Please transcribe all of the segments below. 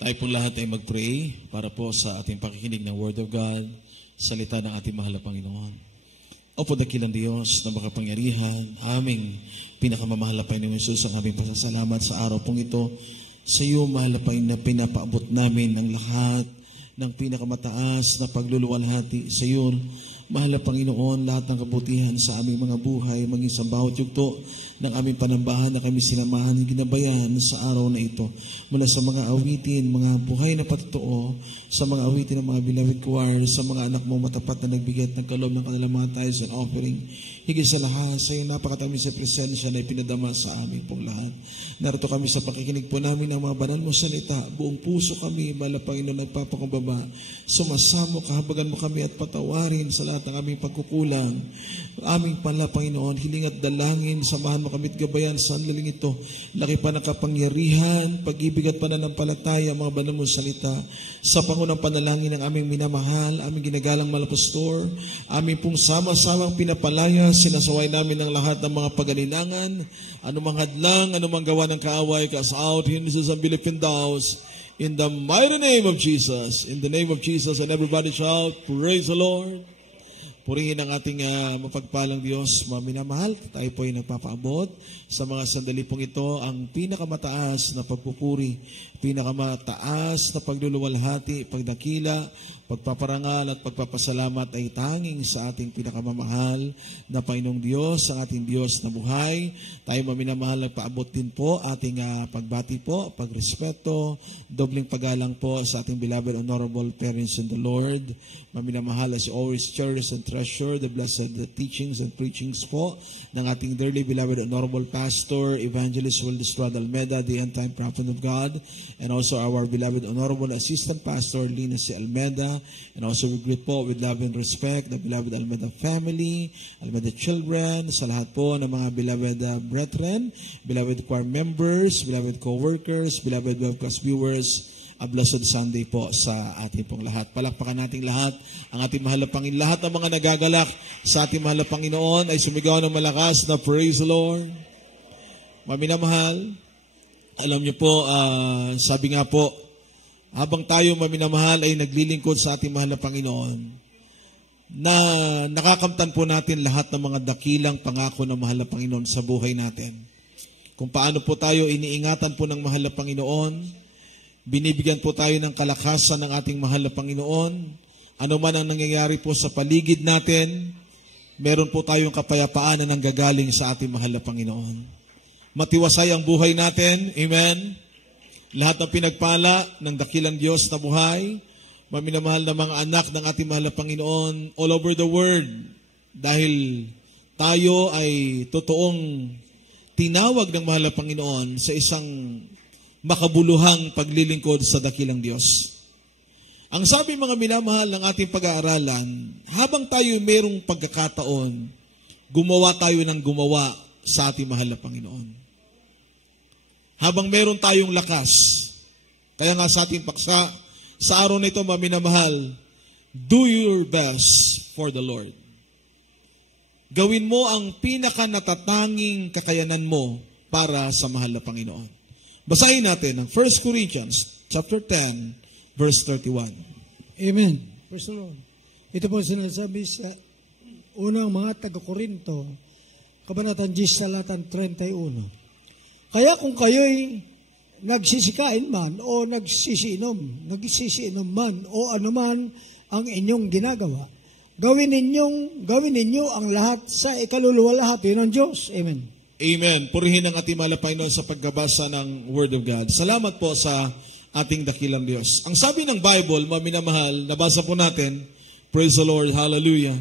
Tayo pong lahat ay mag-pray para po sa ating pakikinig ng Word of God, salita ng ating mahal na Panginoon. Opo, dakilang Diyos na makapangyarihan, aming pinakamamahal na Panginoong Jesus, ang aming pasasalamat sa araw pong ito. Sa iyo, mahal na Panginoon, na pinapaabot namin ang lahat ng pinakamataas na pagluluwalhati sa iyo. Mahal na Panginoon, lahat ng kabutihan sa aming mga buhay, maging sa bawat yugto ng aming panambahan na kami sinamahan ng ginabayan sa araw na ito. Mula sa mga awitin, mga buhay na patotoo, sa mga awitin ng mga beloved choir, sa mga anak mo matapat na nagbigay ng kaloob ng kanilang mga tithes and offering. Higit sa lahat, sa iyo napakatamis sa presensya na ipinadama sa aming pong lahat. Narito kami sa pakikinig po namin ng mga banal mo salita. Buong puso kami, mahal na Panginoon, nagpapakumbaba. Sumasamo, kahabagan mo kami at patawarin sa lahat ng aming pagkukulang. Aming panla, Panginoon, hiling at dalangin, samahan mo kami at gabayan sa anlaling ito. Laki pa ng kapangyarihan, pag-ibig at pananampalataya, mga banal mo salita. Sa pangunang panalangin ng aming minamahal, aming ginagalang malapastor, aming pong sama-samang pinapalaya, sinasaway namin ang lahat ng mga pag-alilangan, anumang hadlang, anumang gawa ng kaaway, cast out, hindrances and Philippine doubts, in the mighty name of Jesus. In the name of Jesus, and everybody shout, praise the Lord. Purihin ang ating mapagpalang Diyos, mga minamahal. Tayo po ay nagpapaabot sa mga sandali pong ito ang pinakamataas na pagpupuri, pinakamataas na pagluluwalhati, pagdakila, pagpaparangal at pagpapasalamat ay tanging sa ating pinakamamahal na Panginoong Diyos, ang ating Diyos na buhay. Tayo maminamahal, nagpaabot din po ating pagbati po, pagrespeto, dobling paggalang po sa ating beloved honorable parents in the Lord. Maminamahal, as always cherish and treasure the blessed teachings and preachings po ng ating dearly beloved honorable pastor, Evangelist Wildestrad Almeda, the end-time prophet of God, and also our beloved honorable assistant pastor, Lina C. Almeda, and also we greet po with love and respect the beloved Almeda family, Almeda children, sa lahat po ng mga beloved brethren, beloved choir members, beloved co-workers, beloved webcast viewers. A blessed Sunday po sa ating pong lahat. Palakpakan nating lahat ang ating mahal na Panginoon. Lahat ng mga nagagalak sa ating mahal na Panginoon ay sumigaw ng malakas na praise the Lord. Maminamahal, alam niyo po, sabi nga po, habang tayo maminamahal ay naglilingkod sa ating mahal na Panginoon, na nakakamtan po natin lahat ng mga dakilang pangako ng mahal na Panginoon sa buhay natin. Kung paano po tayo iniingatan po ng mahal na Panginoon, binibigyan po tayo ng kalakasan ng ating mahal na Panginoon. Ano man ang nangyayari po sa paligid natin, meron po tayong kapayapaan na nanggagaling sa ating mahal na Panginoon. Matiwasay ang buhay natin. Amen. Lahat ng pinagpala ng dakilang Diyos na buhay, maminamahal na mga anak ng ating mahal na Panginoon all over the world. Dahil tayo ay totoong tinawag ng mahal na Panginoon sa isang makabuluhang paglilingkod sa dakilang Diyos. Ang sabi mga minamahal ng ating pag-aaralan, habang tayo mayroong pagkakataon, gumawa tayo ng gumawa sa ating mahal na Panginoon. Habang mayroon tayong lakas, kaya nga sa ating paksa, sa araw na ito mga minamahal, do your best for the Lord. Gawin mo ang pinaka-natatanging kakayanan mo para sa mahal na Panginoon. Basahin natin ang 1 Corinthians chapter 10, verse 31. Amen. Praise the Lord. Ito po sinasabi sa unang mga taga-Korinto, Kabanatang 10, talatang 31. Kaya kung kayo'y nagsisikain man o nagsisiinom man o anuman ang inyong ginagawa, gawin ninyo ang lahat sa ikaluluwalhati ng Diyos. Amen. Amen. Purihin ang ating mahal na Panginoon sa pagbabasa ng Word of God. Salamat po sa ating dakilang Diyos. Ang sabi ng Bible, mga minamahal, nabasa po natin, praise the Lord, hallelujah.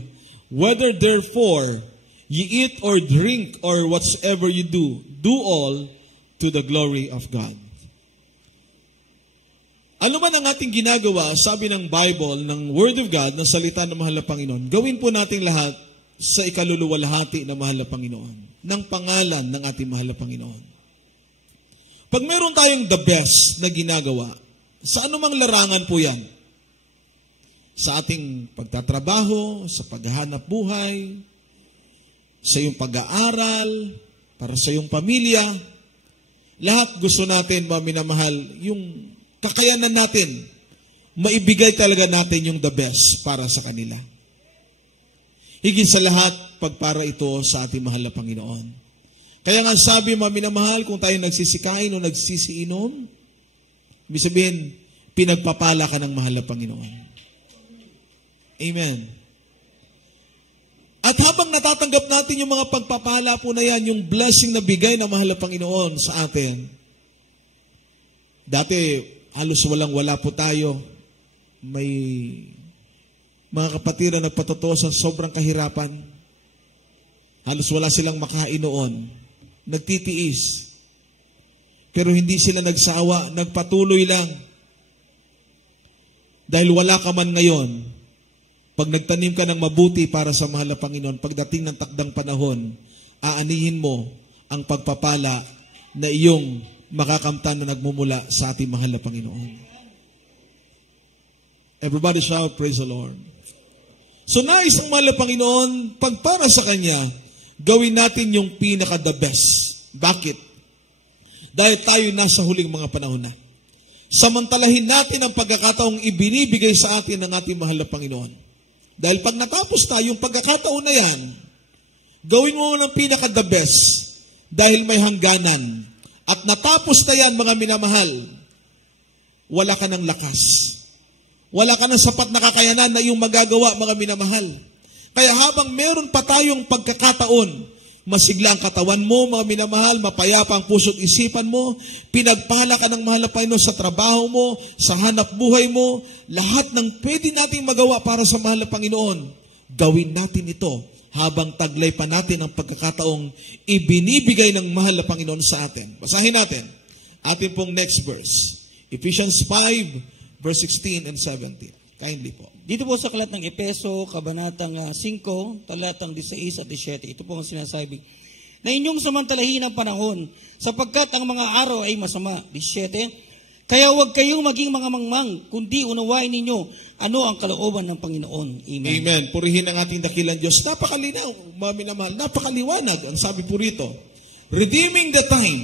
Whether therefore ye eat or drink or whatsoever you do, do all to the glory of God. Ano man ang ating ginagawa, sabi ng Bible, ng Word of God, ng salita ng mahal na Panginoon, gawin po nating lahat sa ikaluluwalhati ng mahal na Panginoon, ng pangalan ng ating mahal na Panginoon. Pag meron tayong the best na ginagawa, sa anumang larangan po yan, sa ating pagtatrabaho, sa paghahanap buhay, sa iyong pag-aaral, para sa iyong pamilya, lahat gusto natin, mga minamahal, yung kakayanan natin, maibigay talaga natin yung the best para sa kanila. Higit sa lahat, pagpara ito sa ating mahal na Panginoon. Kaya nga sabi, mga minamahal, kung tayo nagsisikain o nagsisiinom, ibig sabihin, pinagpapala ka ng mahal na Panginoon. Amen. At habang natatanggap natin yung mga pagpapala po na yan, yung blessing na bigay ng mahal na Panginoon sa atin, dati, halos walang-wala po tayo. May mga kapatid na nagpatotoo sa sobrang kahirapan. Halos wala silang makain noon. Nagtitiis. Pero hindi sila nagsawa, nagpatuloy lang. Dahil wala ka man ngayon, pag nagtanim ka ng mabuti para sa mahal na Panginoon, pagdating ng takdang panahon, aanihin mo ang pagpapala na iyong makakamtan na nagmumula sa ating mahal na Panginoon. Everybody shout, praise the Lord. So nais ang mahal na Panginoon, pagpara sa Kanya, gawin natin yung pinaka-the best. Bakit? Dahil tayo nasa huling mga panahon na. Samantalahin natin ang pagkakataong ibinibigay sa atin ng ating mahal na Panginoon. Dahil pag natapos tayo, yung pagkakataon na yan, gawin mo ng pinaka-the best dahil may hangganan. At natapos na yan, mga minamahal, wala ka ng lakas. Wala ka ng sapat na kakayanan na iyong magagawa, mga minamahal. Kaya habang meron pa tayong pagkakataon, masigla ang katawan mo, mga minamahal, mapayapa ang puso't isipan mo, pinagpala ka ng mahal na Panginoon sa trabaho mo, sa hanap buhay mo, lahat ng pwede nating magawa para sa mahal na Panginoon, gawin natin ito habang taglay pa natin ang pagkakataong ibinibigay ng mahal na Panginoon sa atin. Basahin natin atin pong next verse. Ephesians 5, verse 16 and 17. Kindly po. Dito po sa aklat ng Epeso, kabanatang 5, talatang 16 at 17, ito po ang sinasabi, na inyong samantalahin ang panahon, sapagkat ang mga araw ay masama. 17, kaya huwag kayong maging mga mangmang, kundi unawain ninyo ano ang kalooban ng Panginoon. Amen. Amen. Purihin ang ating dakilang Diyos. Napakalinaw, mga minamahal, napakaliwanag. Ang sabi po rito, redeeming the time.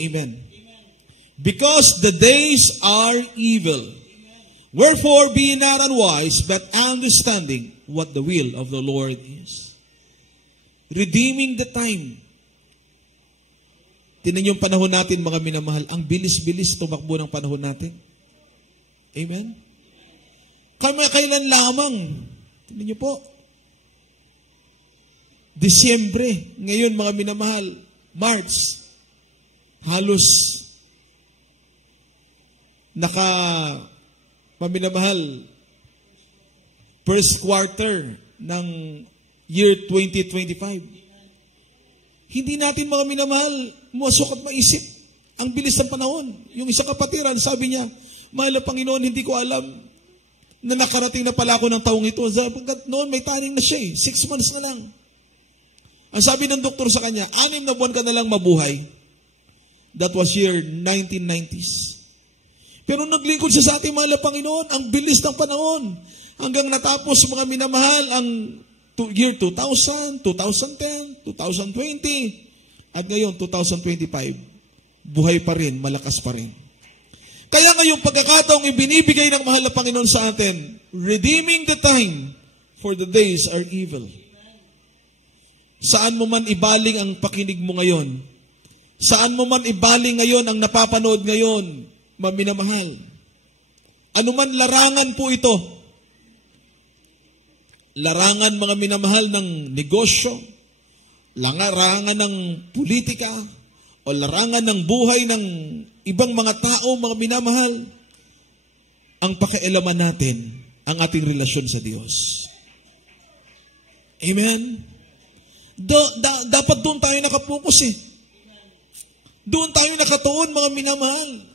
Amen. Because the days are evil. Wherefore be not unwise, but understanding what the will of the Lord is. Redeeming the time. Tingnan yung panahon natin, mga minamahal. Ang bilis-bilis tumakbo ng panahon natin. Amen? Kailan lamang. Tingnan nyo po. Disyembre. Ngayon, mga minamahal. March. Halos paminamahal, first quarter ng year 2025. Hindi natin, mga minamahal, masok at maisip ang bilis ng panahon. Yung isang kapatiran, sabi niya, mahal na Panginoon, hindi ko alam na nakarating na pala ako ng taong ito. Sapagkat noon may taning na siya 6 months na lang. Ang sabi ng doktor sa kanya, 6 na buwan ka na lang mabuhay. That was year 1990s. Pero naglingkod siya sa ating mahal na Panginoon, ang bilis ng panahon. Hanggang natapos, mga minamahal, ang year 2000, 2010, 2020, at ngayon 2025. Buhay pa rin, malakas pa rin. Kaya ngayong pagkakataong ibinibigay ng mahal na Panginoon sa atin, redeeming the time, for the days are evil. Saan mo man ibaling ang pakinig mo ngayon, saan mo man ibaling ngayon ang napapanood ngayon, maminamahal. Ano man larangan po ito. Larangan, mga minamahal, ng negosyo, larangan ng politika, o larangan ng buhay ng ibang mga tao, mga minamahal, ang pakialaman natin ang ating relasyon sa Diyos. Amen? Dapat doon tayo nakapokus Doon tayo nakatuon, mga minamahal.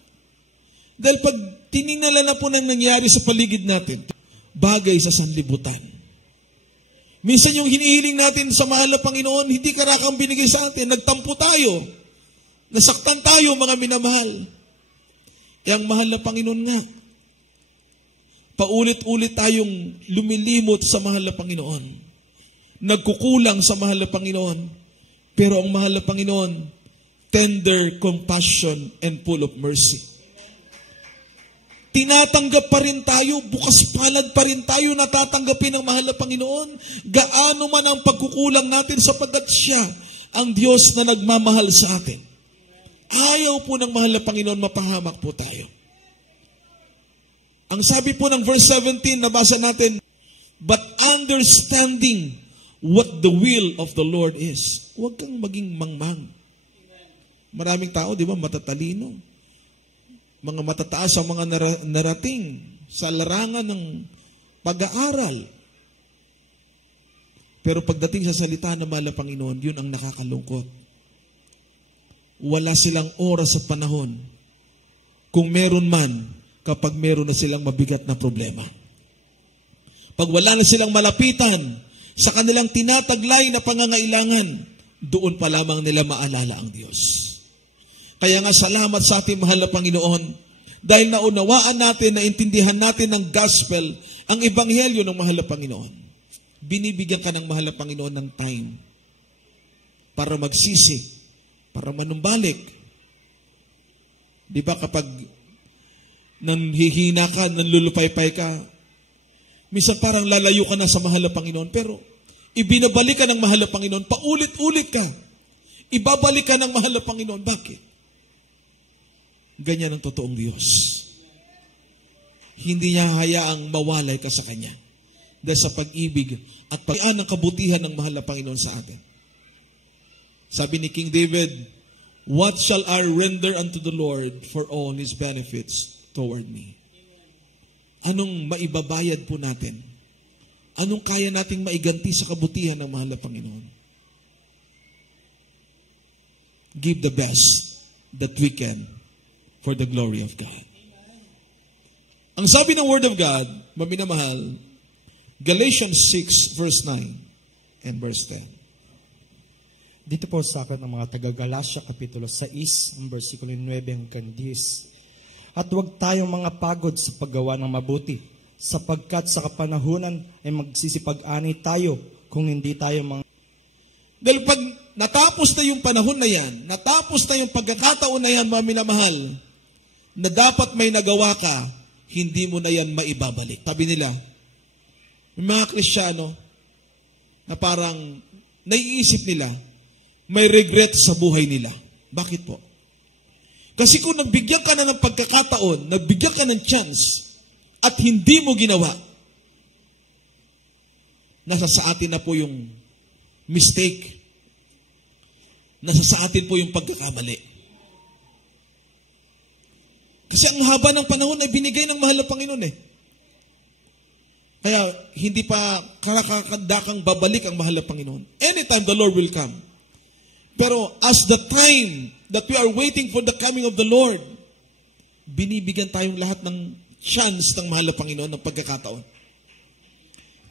Dahil pag tiningnan na po nang nangyari sa paligid natin, bagay sa sanlibutan. Minsan yung hinihiling natin sa mahal na Panginoon, hindi karakang binigay sa atin. Nagtampo tayo. Nasaktan tayo, mga minamahal. Ang mahal na Panginoon nga, paulit-ulit tayong lumilimot sa mahal na Panginoon. Nagkukulang sa mahal na Panginoon. Pero ang mahal na Panginoon, tender compassion and full of mercy. Tinatanggap pa rin tayo, bukas palad pa rin tayo natatanggapin ng mahal na Panginoon. Gaano man ang pagkukulang natin sapagkat siya ang Diyos na nagmamahal sa atin. Ayaw po ng mahal na Panginoon mapahamak po tayo. Ang sabi po ng verse 17, nabasa natin, but understanding what the will of the Lord is. Huwag kang maging mangmang. Maraming tao, di ba, matatalino. Mga matataas ang mga narating sa larangan ng pag-aaral. Pero pagdating sa salita ng mahal na Panginoon, yun ang nakakalungkot. Wala silang oras sa panahon. Kung meron man, kapag meron na silang mabigat na problema. Pag wala na silang malapitan sa kanilang tinataglay na pangangailangan, doon pa lamang nila maalala ang Diyos. Kaya nga salamat sa ating mahal na Panginoon dahil naunawaan natin, naintindihan natin ng gospel, ang ebanghelyo ng mahal na Panginoon. Binibigyan ka ng mahal na Panginoon ng time para magsisi, para manumbalik. Di ba kapag nanghihina ka, nanlulupaypay ka, minsan parang lalayo ka na sa mahal na Panginoon, pero ibinabalik ka ng mahal na Panginoon, paulit-ulit ka. Ibabalik ka ng mahal na Panginoon. Bakit? Ganyan ang totoong Diyos. Hindi niya hayaang mawalay ka sa Kanya. Dahil sa pag-ibig at pag-ian ng kabutihan ng mahal na Panginoon sa atin. Sabi ni King David, what shall I render unto the Lord for all His benefits toward me? Anong maibabayad po natin? Anong kaya nating maiganti sa kabutihan ng mahal na Panginoon? Give the best that we can for the glory of God. Ang sabi ng Word of God, maminamahal, Galatians 6 verse 9 and verse 10. Dito po sa akin ng mga taga-Galacia, Kapitulo 6, ang versikulo 9 hanggang 10. At huwag tayong mga pagod sa paggawa ng mabuti, sapagkat sa kapanahunan ay magsisipag-ani tayo kung hindi tayo mga... Dahil pag natapos na yung panahon na yan, natapos na yung pagkakataon na yan, mga minamahal, na dapat may nagawa ka, hindi mo na yan maibabalik. Sabi nila, yung mga Kristiyano, na parang naiisip nila, may regret sa buhay nila. Bakit po? Kasi kung nagbigyan ka na ng pagkakataon, nagbigyan ka ng chance, at hindi mo ginawa, nasa sa atin na po yung mistake. Nasa sa atin po yung pagkakamali. Kasi ang haba ng panahon ay binigay ng mahal na Panginoon eh. Kaya hindi pa karakakandakang babalik ang mahal na Panginoon. Anytime the Lord will come. Pero as the time that we are waiting for the coming of the Lord, binibigyan tayong lahat ng chance ng mahal na Panginoon ng pagkakataon.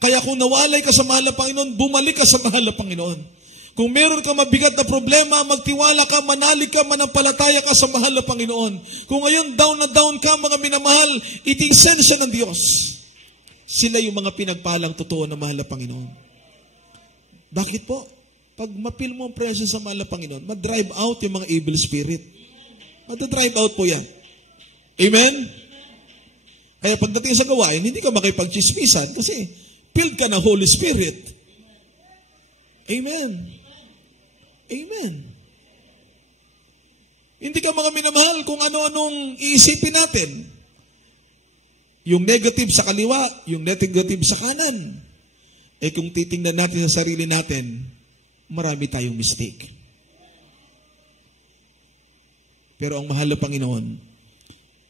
Kaya kung nawalay ka sa mahal na Panginoon, bumalik ka sa mahal na Panginoon. Kung meron ka mabigat na problema, magtiwala ka, manalig ka, manampalataya ka sa mahal na Panginoon. Kung ngayon down ka, mga minamahal, itisensya ng Diyos. Sila yung mga pinagpalang totoo na mahal na Panginoon. Bakit po? Pag mapil mo ang presence sa mahal na Panginoon, mag-drive out yung mga evil spirit. Mag-drive out po yan. Amen? Kaya pagdating sa gawain, hindi ka makipag-chismisan kasi filled ka ng Holy Spirit. Amen. Amen. Hindi ka mga minamahal kung ano-anong iisipin natin. Yung negative sa kaliwa, yung negative sa kanan. Eh kung titingnan natin sa sarili natin, marami tayong mistake. Pero ang mahal na Panginoon,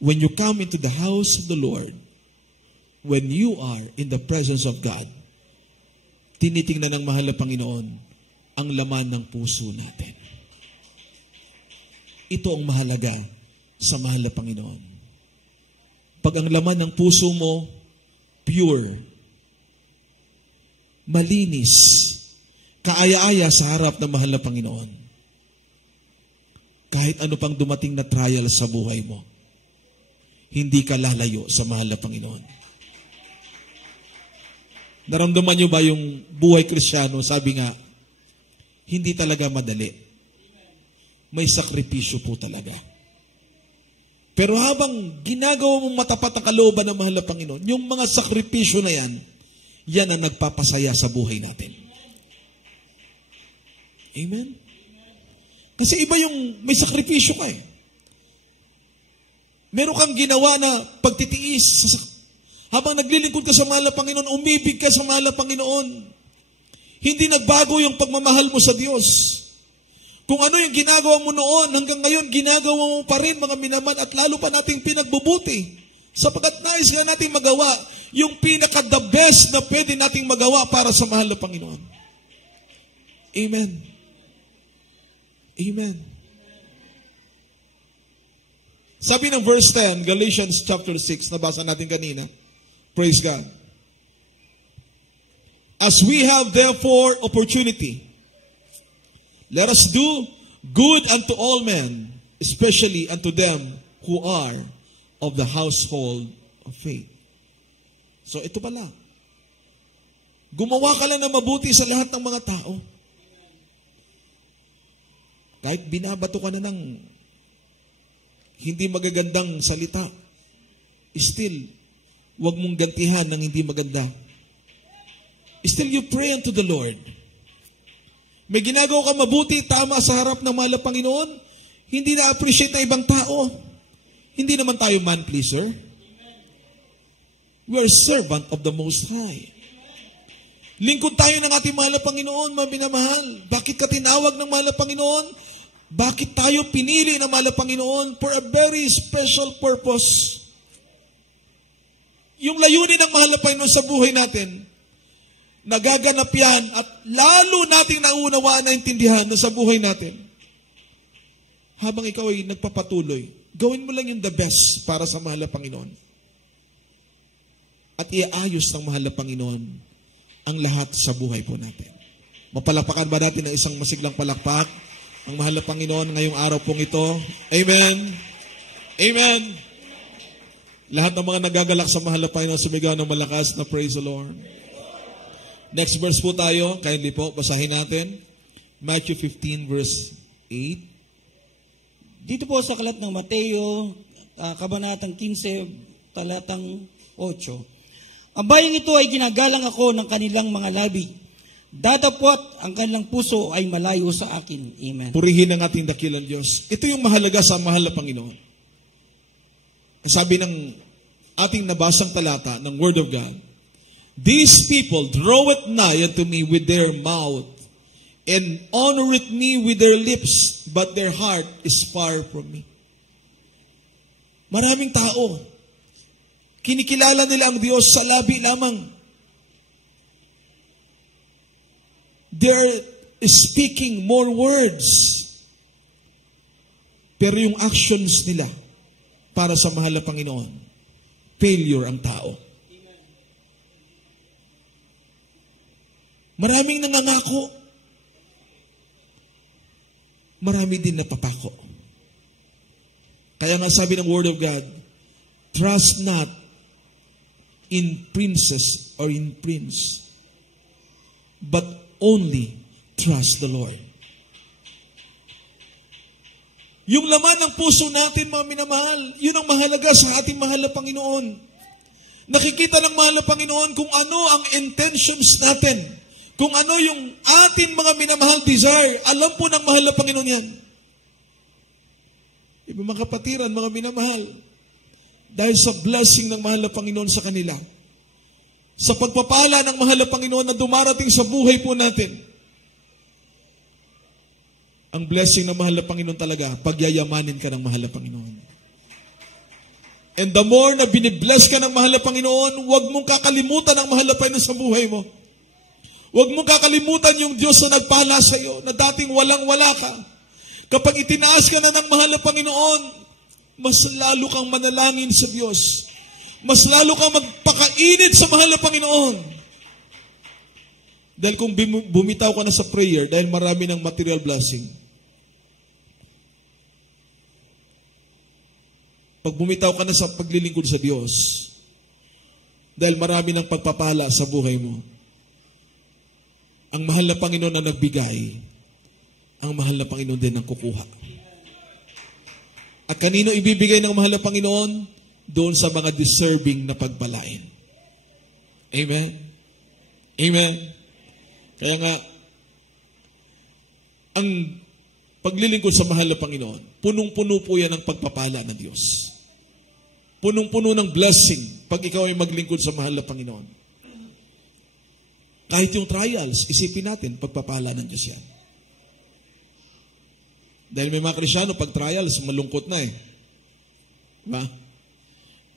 when you come into the house of the Lord, when you are in the presence of God, tinitingnan ng mahal na Panginoon ang laman ng puso natin. Ito ang mahalaga sa mahal na Panginoon. Pag ang laman ng puso mo, pure, malinis, kaaya-aya sa harap ng mahal na Panginoon, kahit ano pang dumating na trial sa buhay mo, hindi ka lalayo sa mahal na Panginoon. Naramdaman nyo ba yung buhay Kristiyano? Sabi nga, hindi talaga madali. May sakripisyo po talaga. Pero habang ginagawa mong matapat ang kalooban ng mahal na Panginoon, yung mga sakripisyo na yan, yan ang nagpapasaya sa buhay natin. Amen? Kasi iba yung may sakripisyo ka eh. Meron kang ginawa na pagtitiis. Habang naglilingkod ka sa mahal na Panginoon, umibig ka sa mahal na Panginoon. Hindi nagbago yung pagmamahal mo sa Diyos. Kung ano yung ginagawa mo noon, hanggang ngayon, ginagawa mo pa rin, mga minamahal, at lalo pa nating pinagbubuti. Sapagkat nais nga nating magawa yung pinaka-the best na pwede nating magawa para sa mahal na Panginoon. Amen. Amen. Sabi ng verse 10, Galatians chapter 6, nabasa natin kanina. Praise God. As we have therefore opportunity, let us do good unto all men, especially unto them who are of the household of faith. So ito pala. Gumawa ka lang na mabuti sa lahat ng mga tao. Kahit binabato ka na ng hindi magagandang salita, still, wag mong gantihan ng hindi maganda. Still, you pray unto the Lord. May ginagawa ka mabuti, tama sa harap ng mahal na Panginoon, hindi na-appreciate ng ibang tao. Hindi naman tayo man-pleaser. We are servant of the Most High. Lingkod tayo ng ating mahal na Panginoon, mabinamahal. Bakit ka tinawag ng mahal na Panginoon? Bakit tayo pinili ng mahal na Panginoon? For a very special purpose. Yung layunin ng mahal na Panginoon sa buhay natin, nagaganap yan at lalo nating naunawaan na intindihan na sa buhay natin. Habang ikaw ay nagpapatuloy, gawin mo lang yung the best para sa mahal na Panginoon. At iayos ng mahal na Panginoon ang lahat sa buhay po natin. Mapalakpakan ba natin ng isang masiglang palakpak ang mahal na Panginoon ngayong araw pong ito? Amen. Amen. Lahat ng mga nagagalak sa mahal na Panginoon, sumigaw ng malakas na praise the Lord. Next verse po tayo. Kindly po, basahin natin. Matthew 15 verse 8. Dito po sa aklat ng Mateo, kabanatang 15, talatang 8. Ang bayang ito ay ginagalang ako ng kanilang mga labi. Dadapwat ang kanilang puso ay malayo sa akin. Amen. Purihin ang ating dakilang Diyos. Ito yung mahalaga sa mahal na Panginoon. Sabi ng ating nabasang talata ng Word of God, these people draw it nigh unto me with their mouth, and honor it me with their lips, but their heart is far from me. Maraming tao, kinikilala nila ang Diyos sa labi lamang. They're speaking more words, pero yung actions nila para sa mahal na Panginoon, failure ang tao. Maraming nangangako. Marami din napapako. Kaya nga sabi ng Word of God, trust not in princes or in prince, but only trust the Lord. Yung laman ng puso natin, mga minamahal, yun ang mahalaga sa ating mahal na Panginoon. Nakikita ng mahal na Panginoon kung ano ang intentions natin. Kung ano yung ating mga minamahal desire. Alam po ng mahal na Panginoon yan. Iba mga kapatiran, mga minamahal, dahil sa blessing ng mahal na Panginoon sa kanila, sa pagpapala ng mahal na Panginoon na dumarating sa buhay po natin, ang blessing ng mahal na Panginoon talaga, pagyayamanin ka ng mahal na Panginoon. And the more na binibless ka ng mahal na Panginoon, huwag mong kakalimutan ang mahal na Panginoon sa buhay mo. Huwag mong kakalimutan yung Diyos na nagpala sa iyo, na dating walang-wala ka. Kapag itinaas ka na ng mahal na Panginoon, mas lalo kang manalangin sa Diyos. Mas lalo kang magpakainit sa mahal na Panginoon. Dahil kung bumitaw ka na sa prayer, dahil marami ng material blessing, pag bumitaw ka na sa paglilingkod sa Diyos, dahil marami ng pagpapala sa buhay mo, ang mahal na Panginoon na nagbigay, ang mahal na Panginoon din ang kukuha. At kanino ibibigay ng mahal na Panginoon? Doon sa mga deserving na pagpalain. Amen? Amen? Kaya nga, ang paglilingkod sa mahal na Panginoon, punong-puno po yan ng pagpapala ng Diyos. Punong-puno ng blessing pag ikaw ay maglingkod sa mahal na Panginoon. Kahit yung trials, isipin natin, pagpapala ng Diyos yan. Dahil may mga Kristyano, pag trials, malungkot na eh. Diba?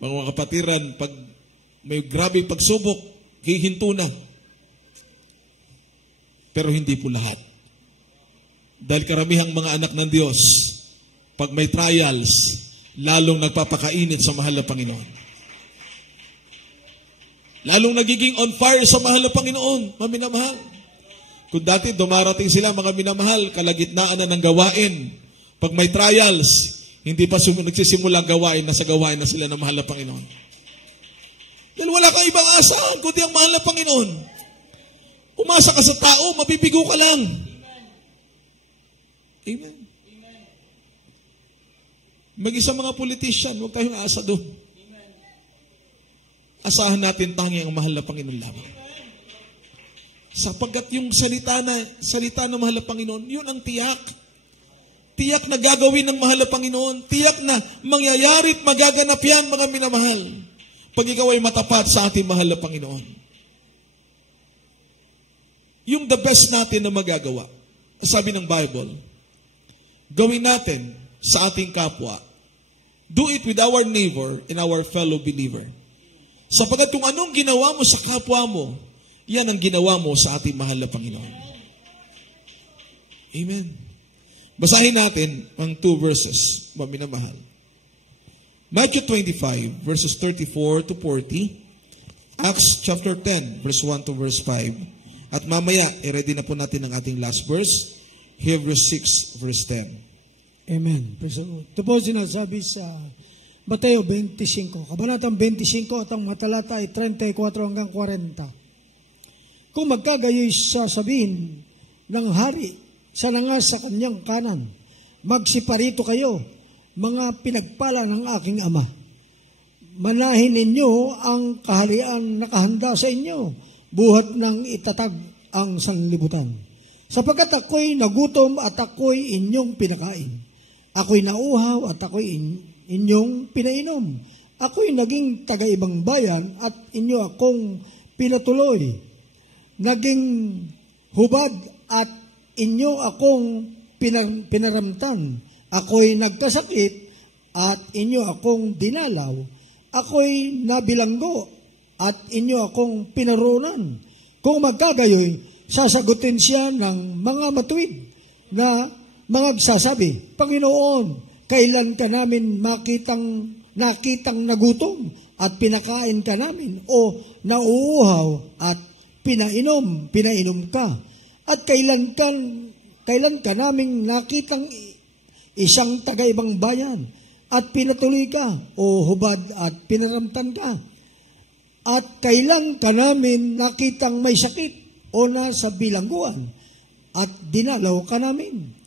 Mga kapatiran, pag may grabe pagsubok, hihinto na. Pero hindi po lahat. Dahil karamihang mga anak ng Diyos, pag may trials, lalong nagpapakainit sa mahal na Panginoon. Lalong nagiging on fire sa mahal na Panginoon, mga minamahal. Kung dati dumarating sila, mga minamahal, kalagitnaan na ng gawain. Pag may trials, hindi pa nagsisimula ang gawain, nasa gawain na sila ng mahal na Panginoon. Dahil wala kang ibang asahan, kundi ang mahal na Panginoon. Umasa ka sa tao, mabibigo ka lang. Amen. Mag-isang mga politician, huwag tayong aasa doon. Asahan natin tangi ang mahal na Panginoon lamang. Sapagkat yung salita ng mahal na Panginoon, yun ang tiyak. Tiyak na gagawin ng mahal na Panginoon. Tiyak na mangyayari at magaganap yan, mga minamahal. Pag ikaw ay matapat sa ating mahal na Panginoon. Yung the best natin na magagawa. Sabi ng Bible, gawin natin sa ating kapwa. Do it with our neighbor and our fellow believer. Sapagkat kung anong ginawa mo sa kapwa mo, yan ang ginawa mo sa ating mahal na Panginoon. Amen. Basahin natin ang 2 verses, mga minamahal. Matthew 25, verses 34 to 40. Acts chapter 10, verse 1 to verse 5. At mamaya, i-ready na po natin ang ating last verse, Hebrews 6, verse 10. Amen. Ito po sinasabi sa Mateo 25, Kabanatang 25 at ang matalata ay 34 hanggang 40. Kung magkagayoy sasabihin ng hari, sana nga sa kanyang kanan, magsiparito kayo, mga pinagpala ng aking ama. Manahin ninyo ang kaharian na kahanda sa inyo, buhat ng itatag ang sanglibutan. Sapagkat ako'y nagutom at ako'y inyong pinakain. Ako'y nauhaw at ako'y inyong pinainom. Ako'y naging taga-ibang bayan at inyo akong pinatuloy. Naging hubad at inyo akong pinaramtan. Ako'y nagkasakit at inyo akong dinalaw. Ako'y nabilanggo at inyo akong pinarunan. Kung magkagayoy, sasagutin siya ng mga matuwid na mga sasabi, Panginoon, kailan ka namin nakitang nagutom at pinakain ka namin o nauuhaw at pinainom ka? At kailan ka namin nakitang isang taga-ibang bayan at pinatuloy ka o hubad at pinaramtan ka? At kailan ka namin nakitang may sakit o nasa bilangguan at dinalaw ka namin?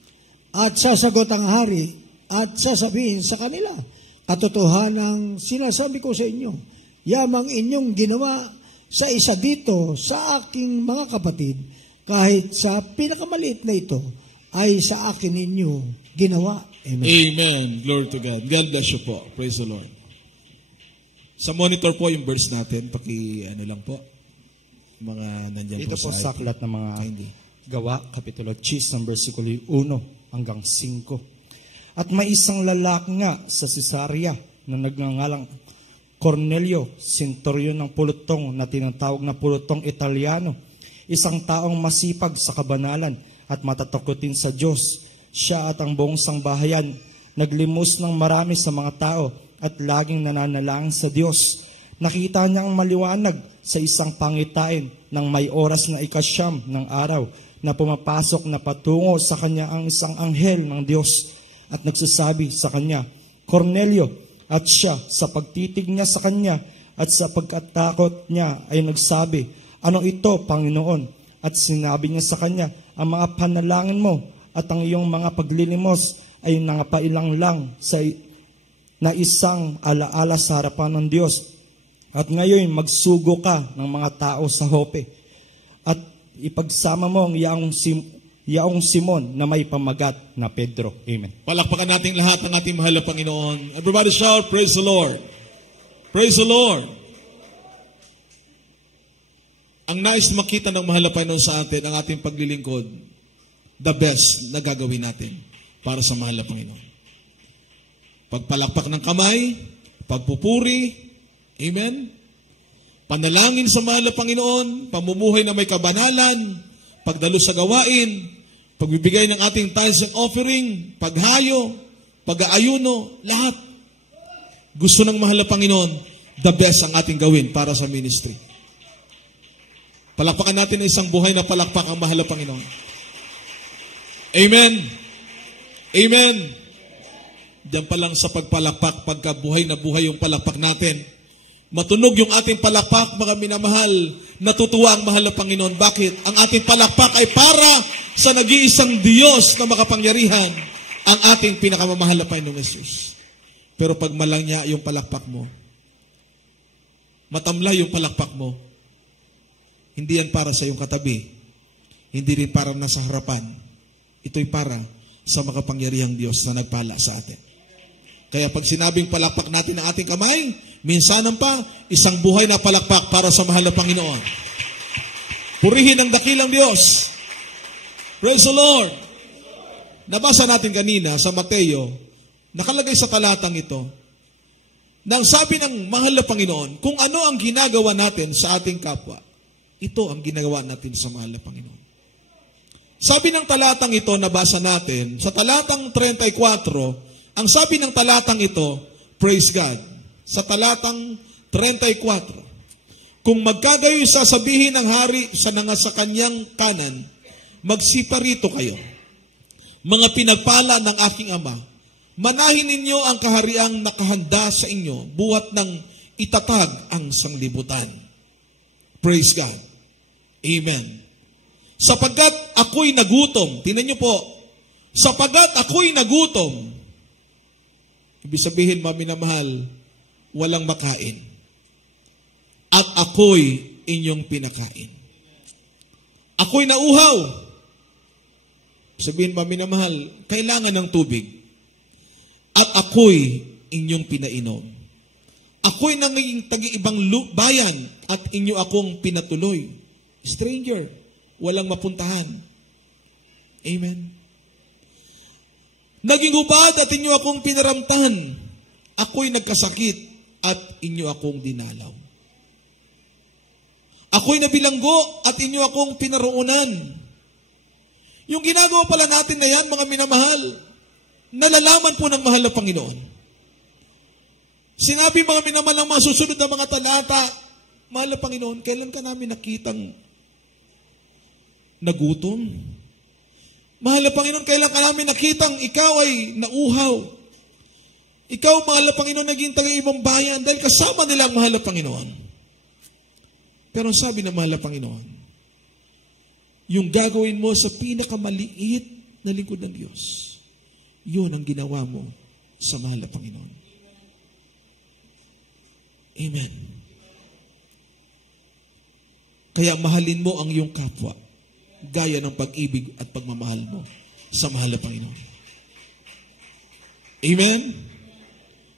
At sasagot ang hari at sasabihin sa kanila, katotohanang sinasabi ko sa inyo, yamang inyong ginawa sa isa dito sa aking mga kapatid, kahit sa pinakamaliit na ito, ay sa akin ninyo ginawa. Amen. Amen. Glory to God. God bless you po. Praise the Lord. Sa monitor po yung verse natin, lang po, mga nandyan Ito po sa aklat ng mga Gawa, Kapitulo 10, versikulo 1 hanggang 5. At may isang lalaki nga sa Cesarea na nagngangalang Cornelio, senturyon ng pulutong na tinatawag na pulutong Italiano, isang taong masipag sa kabanalan at matatakutin sa Diyos. Siya at ang buong sangbahayan naglimos ng marami sa mga tao at laging nananalangin sa Diyos. Nakita niya ang maliwanag sa isang pangitain ng may oras na 9 ng araw na pumapasok na patungo sa kanya ang isang anghel ng Diyos at nagsasabi sa kanya, Cornelio, at siya sa pagtitig niya sa kanya at sa pagkatakot niya ay nagsabi, ano ito, Panginoon? At sinabi niya sa kanya, ang mga panalangin mo at ang iyong mga paglilimos ay nangapailang lang sa na isang alaala sa harapan ng Diyos. At ngayon, magsugo ka ng mga tao sa Jope. At ipagsama mo ang yaong Simon na may pamagat na Pedro. Amen. Palakpakan natin lahat ng ating mahal na Panginoon. Everybody shout, praise the Lord. Praise the Lord. Ang nais makita ng mahal na Panginoon sa atin, ang ating paglilingkod, the best na gagawin natin para sa mahal na Panginoon. Pagpalakpak ng kamay, pagpupuri, amen? Panalangin sa mahal na Panginoon, pamumuhay na may kabanalan, pagdalo sa gawain, pagbibigay ng ating tithes and offering, paghayo, pag-aayuno, lahat. Gusto ng mahal na Panginoon, the best ang ating gawin para sa ministry. Palakpakan natin ng isang buhay na palakpak ang mahal na Panginoon. Amen. Amen. Diyan pa lang sa pagpalakpak, pagka buhay na buhay yung palakpak natin. Matunog yung ating palakpak, mga minamahal. Natutuwa ang mahal na Panginoon. Bakit? Ang ating palakpak ay para sa nag-iisang Diyos na makapangyarihan, ang ating pinakamamahal na Panginoong Jesus. Pero pag malangya yung palakpak mo, matamlay yung palakpak mo, hindi yan para sa iyong katabi. Hindi rin para nasa harapan. Ito'y para sa makapangyarihang Diyos na nagpala sa atin. Kaya pag sinabing palakpak natin ang ating kamay, minsanan pa, isang buhay na palakpak para sa mahal na Panginoon. Purihin ang dakilang Diyos. Praise the Lord. Nabasa natin kanina sa Mateo, nakalagay sa talatang ito, nang sabi ng mahal na Panginoon, kung ano ang ginagawa natin sa ating kapwa, ito ang ginagawa natin sa mahal na Panginoon. Sabi ng talatang ito, nabasa natin, sa talatang 34, ang sabi ng talatang ito, praise God, sa talatang 34, kung magkagayo sasabihin ng hari sa kanyang kanan, magsiparito kayo, mga pinagpala ng aking Ama, manahin ninyo ang kahariang nakahanda sa inyo, buhat ng itatag ang sanglibutan. Praise God. Amen. Sapagkat ako'y nagutom. Tingnan niyo po. Sapagkat ako'y nagutom. Ibig sabihin, maminamahal, walang makain. At ako'y inyong pinakain. Ako'y nauhaw. Sabihin, maminamahal, kailangan ng tubig. At ako'y inyong pinainom. Ako'y nanging tagi-ibang bayan at inyo akong pinatuloy. Stranger, walang mapuntahan. Amen. Naging hubad at inyo akong pinaramtahan. Ako'y nagkasakit at inyo akong dinalaw. Ako'y nabilanggo at inyo akong pinaroonan. Yung ginagawa pala natin na yan, mga minamahal, nalalaman po ng mahal na Panginoon. Sinabi mga minamahal ng mga susunod na mga talata, mahal na Panginoon, kailan ka namin nakitang nagutom? Mahal na Panginoon, kailan ka namin nakitang ikaw ay nauhaw? Ikaw, mahal na Panginoon, naging taga-ibang bayan dahil kasama nila ang mahal na Panginoon. Pero sabi ng mahal na Panginoon, yung gagawin mo sa pinakamaliit na lingkod ng Diyos, yun ang ginawa mo sa mahal na Panginoon. Amen. Kaya mahalin mo ang iyong kapwa, gaya ng pag-ibig at pagmamahal mo sa mahal na Panginoon. Amen?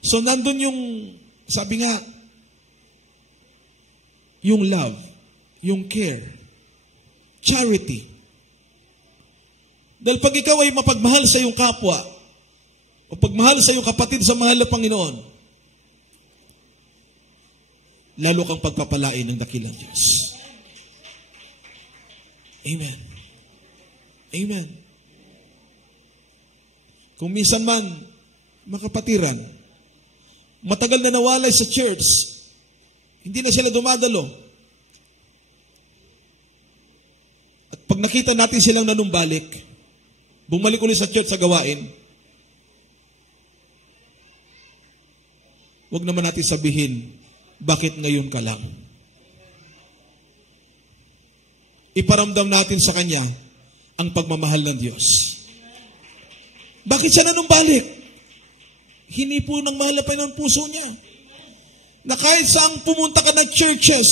So, nandun yung, sabi nga, yung love, yung care, charity. Dahil pag ikaw ay mapagmahal sa iyong kapwa, o pagmahal sa iyong kapatid sa mahal na Panginoon, lalo kang pagpapalain ng dakilang Diyos. Amen. Amen. Kung minsan man, makapatiran, matagal na nawalay sa church, hindi na sila dumadalo. At pag nakita natin silang nanumbalik, bumalik ulit sa church sa gawain, huwag naman natin sabihin, bakit ngayon ka lang? Iparamdam natin sa Kanya ang pagmamahal ng Diyos. Bakit siya nanumbalik? Hinipo ng mahal na Panginoon puso niya. Na kahit saan pumunta ka ng churches,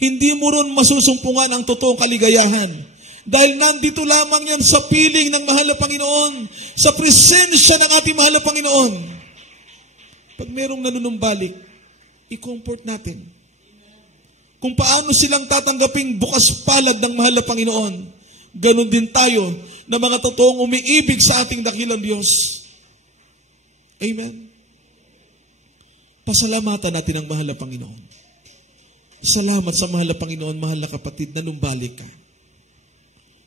hindi mo ron masusumpungan ang totoong kaligayahan. Dahil nandito lamang yan sa piling ng mahal na Panginoon, sa presensya ng ating mahal na Panginoon. Pag merong nanunumbalik, i-comfort natin. Kung paano silang tatanggaping bukas palad ng mahal na Panginoon, ganun din tayo na mga totoong umiibig sa ating dakilang Diyos. Amen. Pasalamatan natin ang mahal na Panginoon. Salamat sa mahal na Panginoon, mahal na kapatid, na numbalik ka.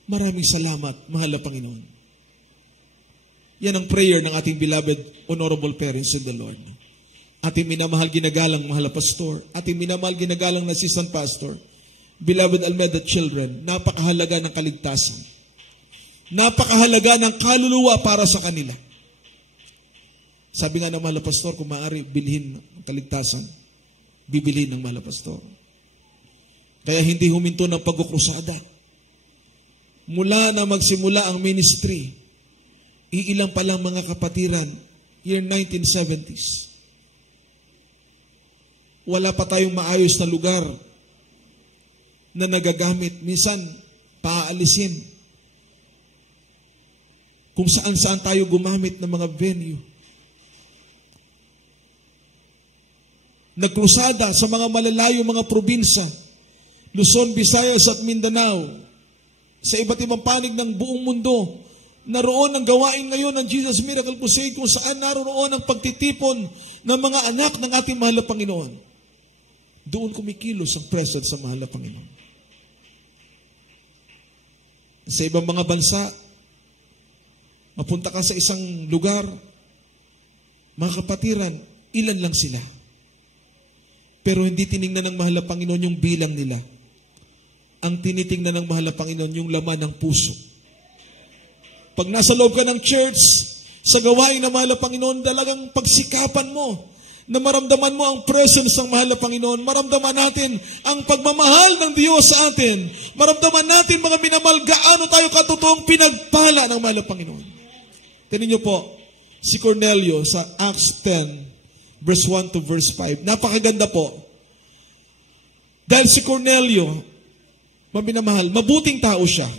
Maraming salamat, mahal na Panginoon. Yan ang prayer ng ating beloved, honorable parents in the Lord. Ating minamahal ginagalang, mahal na pastor. Ating minamahal ginagalang na assistant pastor. Beloved Almeda children, napakahalaga ng kaligtasan. Napakahalaga ng kaluluwa para sa kanila. Sabi nga ng mahal na pastor, kung maaari, bilhin ang kaligtasan, bibilhin ng mahal na pastor. Kaya hindi huminto ng pagkukrusada. Mula na magsimula ang ministry, iilang pa lang mga kapatiran, year 1970s. Wala pa tayong maayos na lugar na nagagamit. Minsan, paaalisin. Kung saan-saan tayo gumamit ng mga venue. Nagkrusada sa mga malalayo mga probinsya, Luzon, Visayas at Mindanao, sa iba't ibang panig ng buong mundo. Naroon ang gawain ngayon ng Jesus Miracle Crusade kung saan naroon ang pagtitipon ng mga anak ng ating mahal na Panginoon. Doon kumikilos ang presence sa mahal na Panginoon. Sa ibang mga bansa, mapunta ka sa isang lugar, mga kapatiran, ilan lang sila. Pero hindi tiningnan ng mahal na Panginoon yung bilang nila. Ang tinitingnan ng mahal na Panginoon yung laman ng puso. Pag nasa loob ka ng church, sa gawain ng mahal na Panginoon, dalagang pagsikapan mo na maramdaman mo ang presence ng mahal na Panginoon. Maramdaman natin ang pagmamahal ng Diyos sa atin. Maramdaman natin, mga minamahal, gaano tayo katotoong pinagpala ng mahal na Panginoon. Tingnan niyo po, si Cornelio sa Acts 10, verse 1 to verse 5. Napakaganda po. Dahil si Cornelio, maminamahal, mabuting tao siya.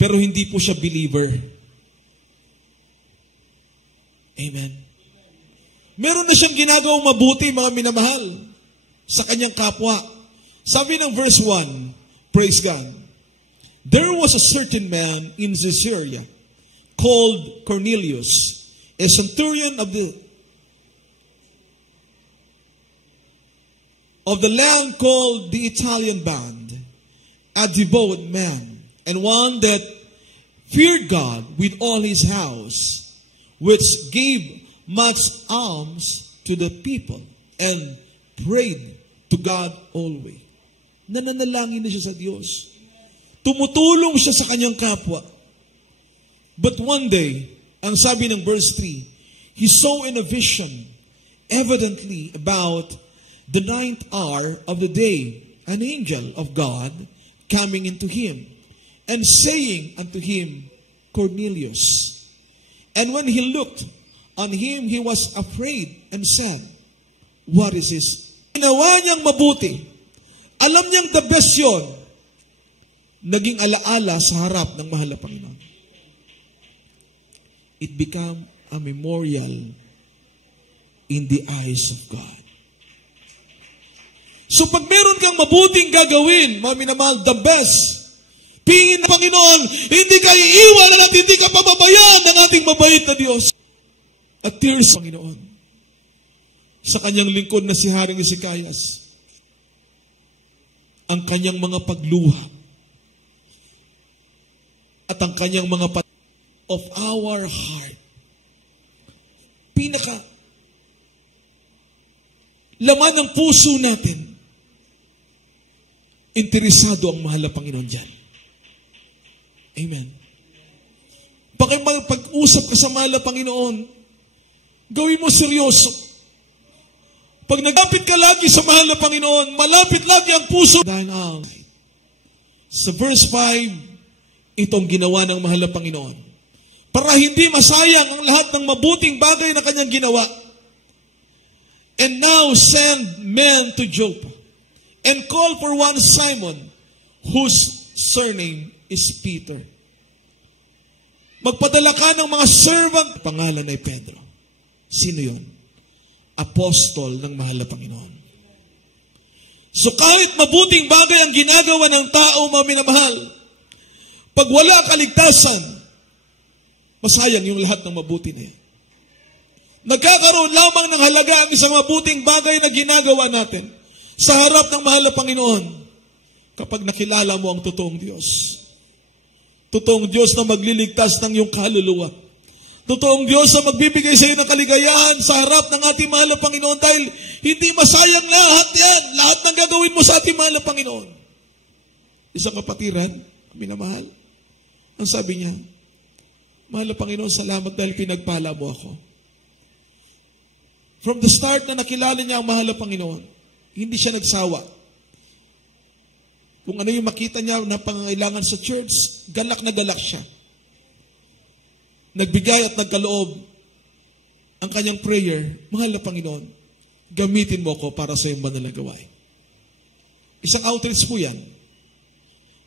Pero hindi po siya believer. Amen. Meron na siyang ginagawang mabuti, mga minamahal, sa kanyang kapwa. Sabi ng verse 1, praise God, there was a certain man in Caesarea called Cornelius, a centurion of the land called the Italian Band, a devout man, and one that feared God with all his house, which gave much alms to the people, and prayed to God always. Nananalangin na siya sa Diyos. Tumutulong siya sa kanyang kapwa. But one day, ang sabi ng verse 3, he saw in a vision, evidently about the 9th hour of the day, an angel of God coming into him and saying unto him, Cornelius. And when he looked on him, he was afraid and said, what is this? Ginawa niyang mabuti. Alam niyang the best yun. Naging alaala sa harap ng mahal na Panginoon. It became a memorial in the eyes of God. So pag meron kang mabuting gagawin, mga minamahal, the best, pingin ng Panginoon, hindi ka iiwan at hindi ka pababayaan ng ating mabait na Diyos. At tears, Panginoon, sa kanyang lingkod na si Haring Hezekias, ang kanyang mga pagluha at ang kanyang mga of our heart. Pinaka laman ng puso natin. Interesado ang mahal na Panginoon dyan. Amen. Pag-usap ka sa mahal na Panginoon, gawin mo seryoso. Pag nagapit ka lagi sa mahal na Panginoon, malapit lagi ang puso. Sa verse 5, itong ginawa ng mahal na Panginoon. para hindi masayang ang lahat ng mabuting bagay na kanyang ginawa. And now send men to Joppa, and call for one Simon, whose surname is Peter. Magpadala ka ng mga servant. Pangalan ay Pedro. Sino yun? Apostol ng mahal na Panginoon. So kahit mabuting bagay ang ginagawa ng tao, mga minamahal, pag wala kaligtasan, masayang yung lahat ng mabuti niya. Nagkakaroon lamang ng halaga ang isang mabuting bagay na ginagawa natin sa harap ng mahal na Panginoon kapag nakilala mo ang totoong Diyos. Totoong Diyos na magliligtas ng iyong kaluluwa. Totoong Diyos na magbibigay sa iyo ng kaligayahan sa harap ng ating mahal na Panginoon dahil hindi masayang lahat yan. Lahat ng gagawin mo sa ating mahal na Panginoon. Isang kapatiran, minamahal, ang sabi niya, mahal na Panginoon, salamat dahil pinagpala mo ako. From the start na nakilala niya ang mahal na Panginoon, hindi siya nagsawa. Kung ano yung makita niya na pangangailangan sa church, galak na galak siya. Nagbigay at nagkaloob ang kanyang prayer, mahal na Panginoon, gamitin mo ako para sa iyong banal na gawain. Isang outreach po yan.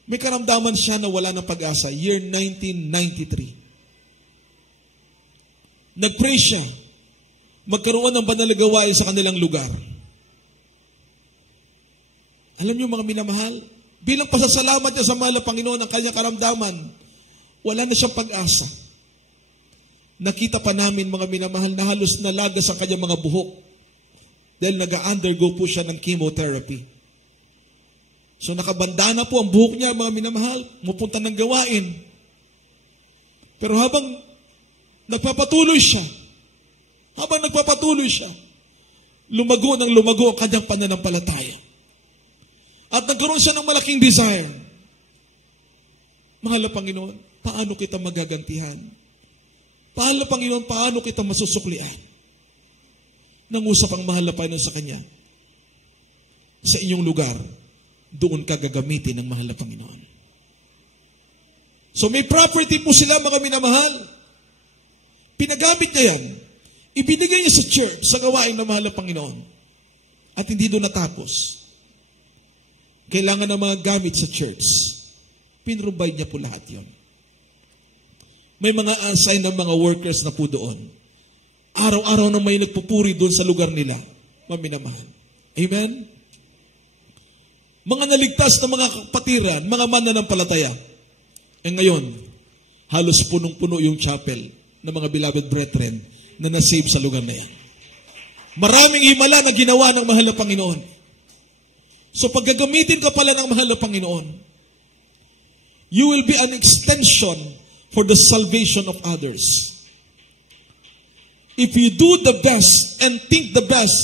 May karamdaman siya na wala ng pag-asa, year 1993. Nag-pray siya, magkaroon ng banal na gawain sa kanilang lugar. Alam niyo mga minamahal, bilang pasasalamat niya sa mahal na Panginoon ang kanyang karamdaman, wala na siyang pag-asa. Nakita pa namin mga minamahal na halos nalagas ang kanyang mga buhok dahil nag-undergo po siya ng chemotherapy. So nakabandana po ang buhok niya mga minamahal, mupunta ng gawain. Pero habang nagpapatuloy siya, lumago ng lumago ang kanyang pananampalataya. At nagkaroon siya ng malaking desire. Mahal na Panginoon, paano kita magagantihan? Mahal na Panginoon, paano kita masusuklian? Nangusap ang mahal na Panginoon sa kanya. Sa inyong lugar, doon ka gagamitin ng mahal na Panginoon. So may property po sila mga minamahal. Pinagamit niya yan. Ibinigay niya sa church, sa gawain ng mahal na Panginoon. At hindi doon natapos. Kailangan ng mga gamit sa church. Pinrovide niya po lahat yon. May mga assign ng mga workers na po doon. Araw-araw na may nagpupuri doon sa lugar nila. Maminamahal. Amen? Mga naligtas na mga kapatiran, mga mananampalataya. E ngayon, halos punong-puno yung chapel ng mga beloved brethren na nasave sa lugar na yan. Maraming himala na ginawa ng mahal na Panginoon. So pag gagamitin ka pala ng mahal na Panginoon, you will be an extension for the salvation of others. If you do the best and think the best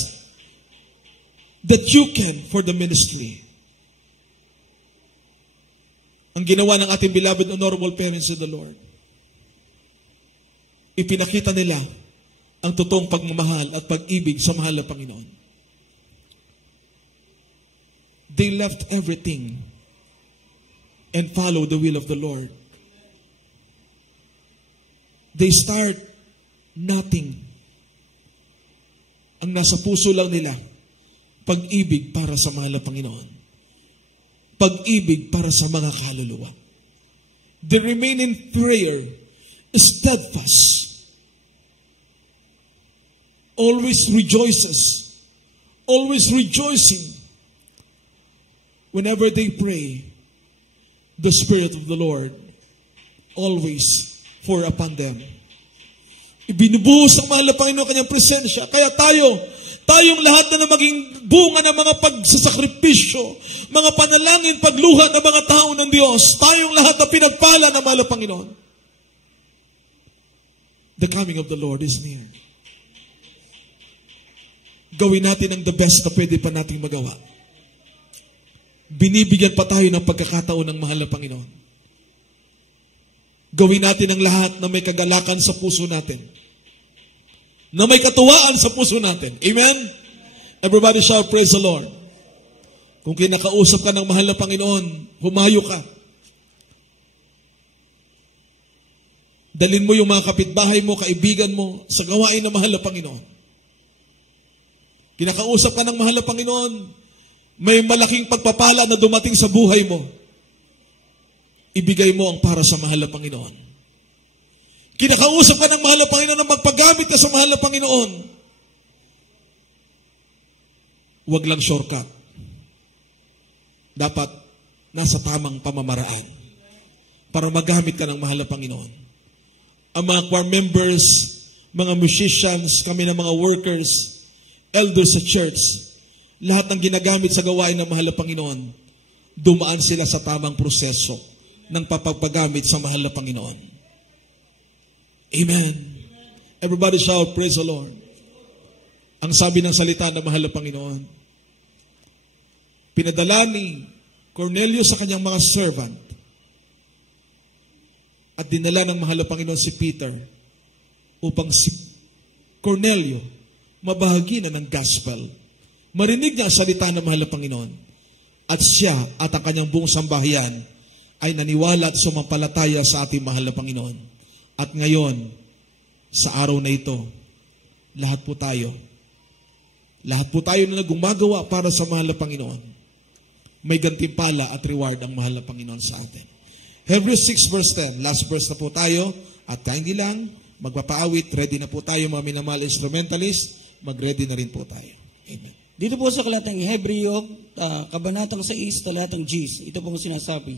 that you can for the ministry. Ang ginawa ng ating beloved honorable parents of the Lord, ipinakita nila ang totoong pagmamahal at pag-ibig sa mahal na Panginoon. They left everything and followed the will of the Lord. They start nothing. Ang nasa puso lang nila, pag-ibig para sa mahal na Panginoon. Pag-ibig para sa mga kaluluwa. They remain in prayer, steadfast, always rejoices, always rejoicing. Whenever they pray, the Spirit of the Lord always pour upon them. Ibinubuhos ang mahal na Panginoon kanyang presensya. Kaya tayong lahat na maging bunga ng mga pagsasakripisyo, mga panalangin, pagluha ng mga tao ng Diyos, tayong lahat na pinagpala ng mahal na Panginoon. The coming of the Lord is near. Gawin natin ang the best na pwede pa nating magawa. Binibigyan pa tayo ng pagkakataon ng mahal na Panginoon. Gawin natin ang lahat na may kagalakan sa puso natin. Na may katuwaan sa puso natin. Amen? Everybody shout, praise the Lord. Kung kinakausap ka ng mahal na Panginoon, humayo ka. Dalin mo yung mga kapitbahay mo, kaibigan mo, sa gawain na mahal na Panginoon. Kinakausap ka ng mahal na Panginoon, may malaking pagpapala na dumating sa buhay mo. Ibigay mo ang para sa mahal na Panginoon. Kinakausap ka ng mahal na Panginoon na magpagamit ka sa mahal na Panginoon. Huwag lang shortcut. Dapat nasa tamang pamamaraan para magamit ka ng mahal na Panginoon. Ang mga choir members, mga musicians, kami ng mga workers, elders sa church, lahat ng ginagamit sa gawain ng mahal na Panginoon, dumaan sila sa tamang proseso ng papagpagamit sa mahal na Panginoon. Amen. Everybody shout, praise the Lord. Ang sabi ng salita ng mahal na Panginoon, pinadala ni Cornelio sa kanyang mga servant at dinala ng mahal na Panginoon si Peter upang si Cornelio mabahagi na ng gospel. Marinig niya ang salita ng mahal na Panginoon at siya at ang kanyang buong sambahayan ay naniwala at sumampalataya sa ating mahal na Panginoon. At ngayon, sa araw na ito, lahat po tayo na gumagawa para sa mahal na Panginoon, may gantimpala at reward ang mahal na Panginoon sa atin. Hebrews 6 verse 10, last verse na po tayo, at hindi lang, magpapaawit, ready na po tayo mga minamahal instrumentalist, mag-ready na rin po tayo. Amen. Dito po sa kalatang Hebreo, kabanatang 6, talatang Gs, ito po ang sinasabi.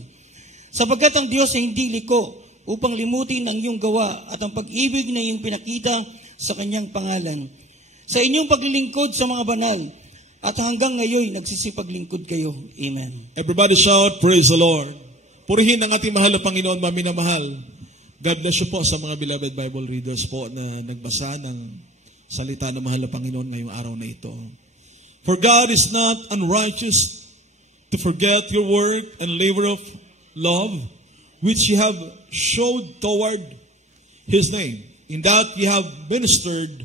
Sapagkat ang Diyos ay hindi liko upang limutin ang iyong gawa at ang pag-ibig na iyong pinakita sa kanyang pangalan. Sa inyong paglilingkod sa mga banal, at hanggang ngayon, nagsisipaglingkod kayo. Amen. Everybody shout, praise the Lord. Purihin ang ating mahal na Panginoon, maminamahal. God bless you po sa mga beloved Bible readers po na nagbasa ng salita ng mahal na Panginoon ngayong araw na ito. For God is not unrighteous to forget your work and labor of love, which you have showed toward His name, in that you have ministered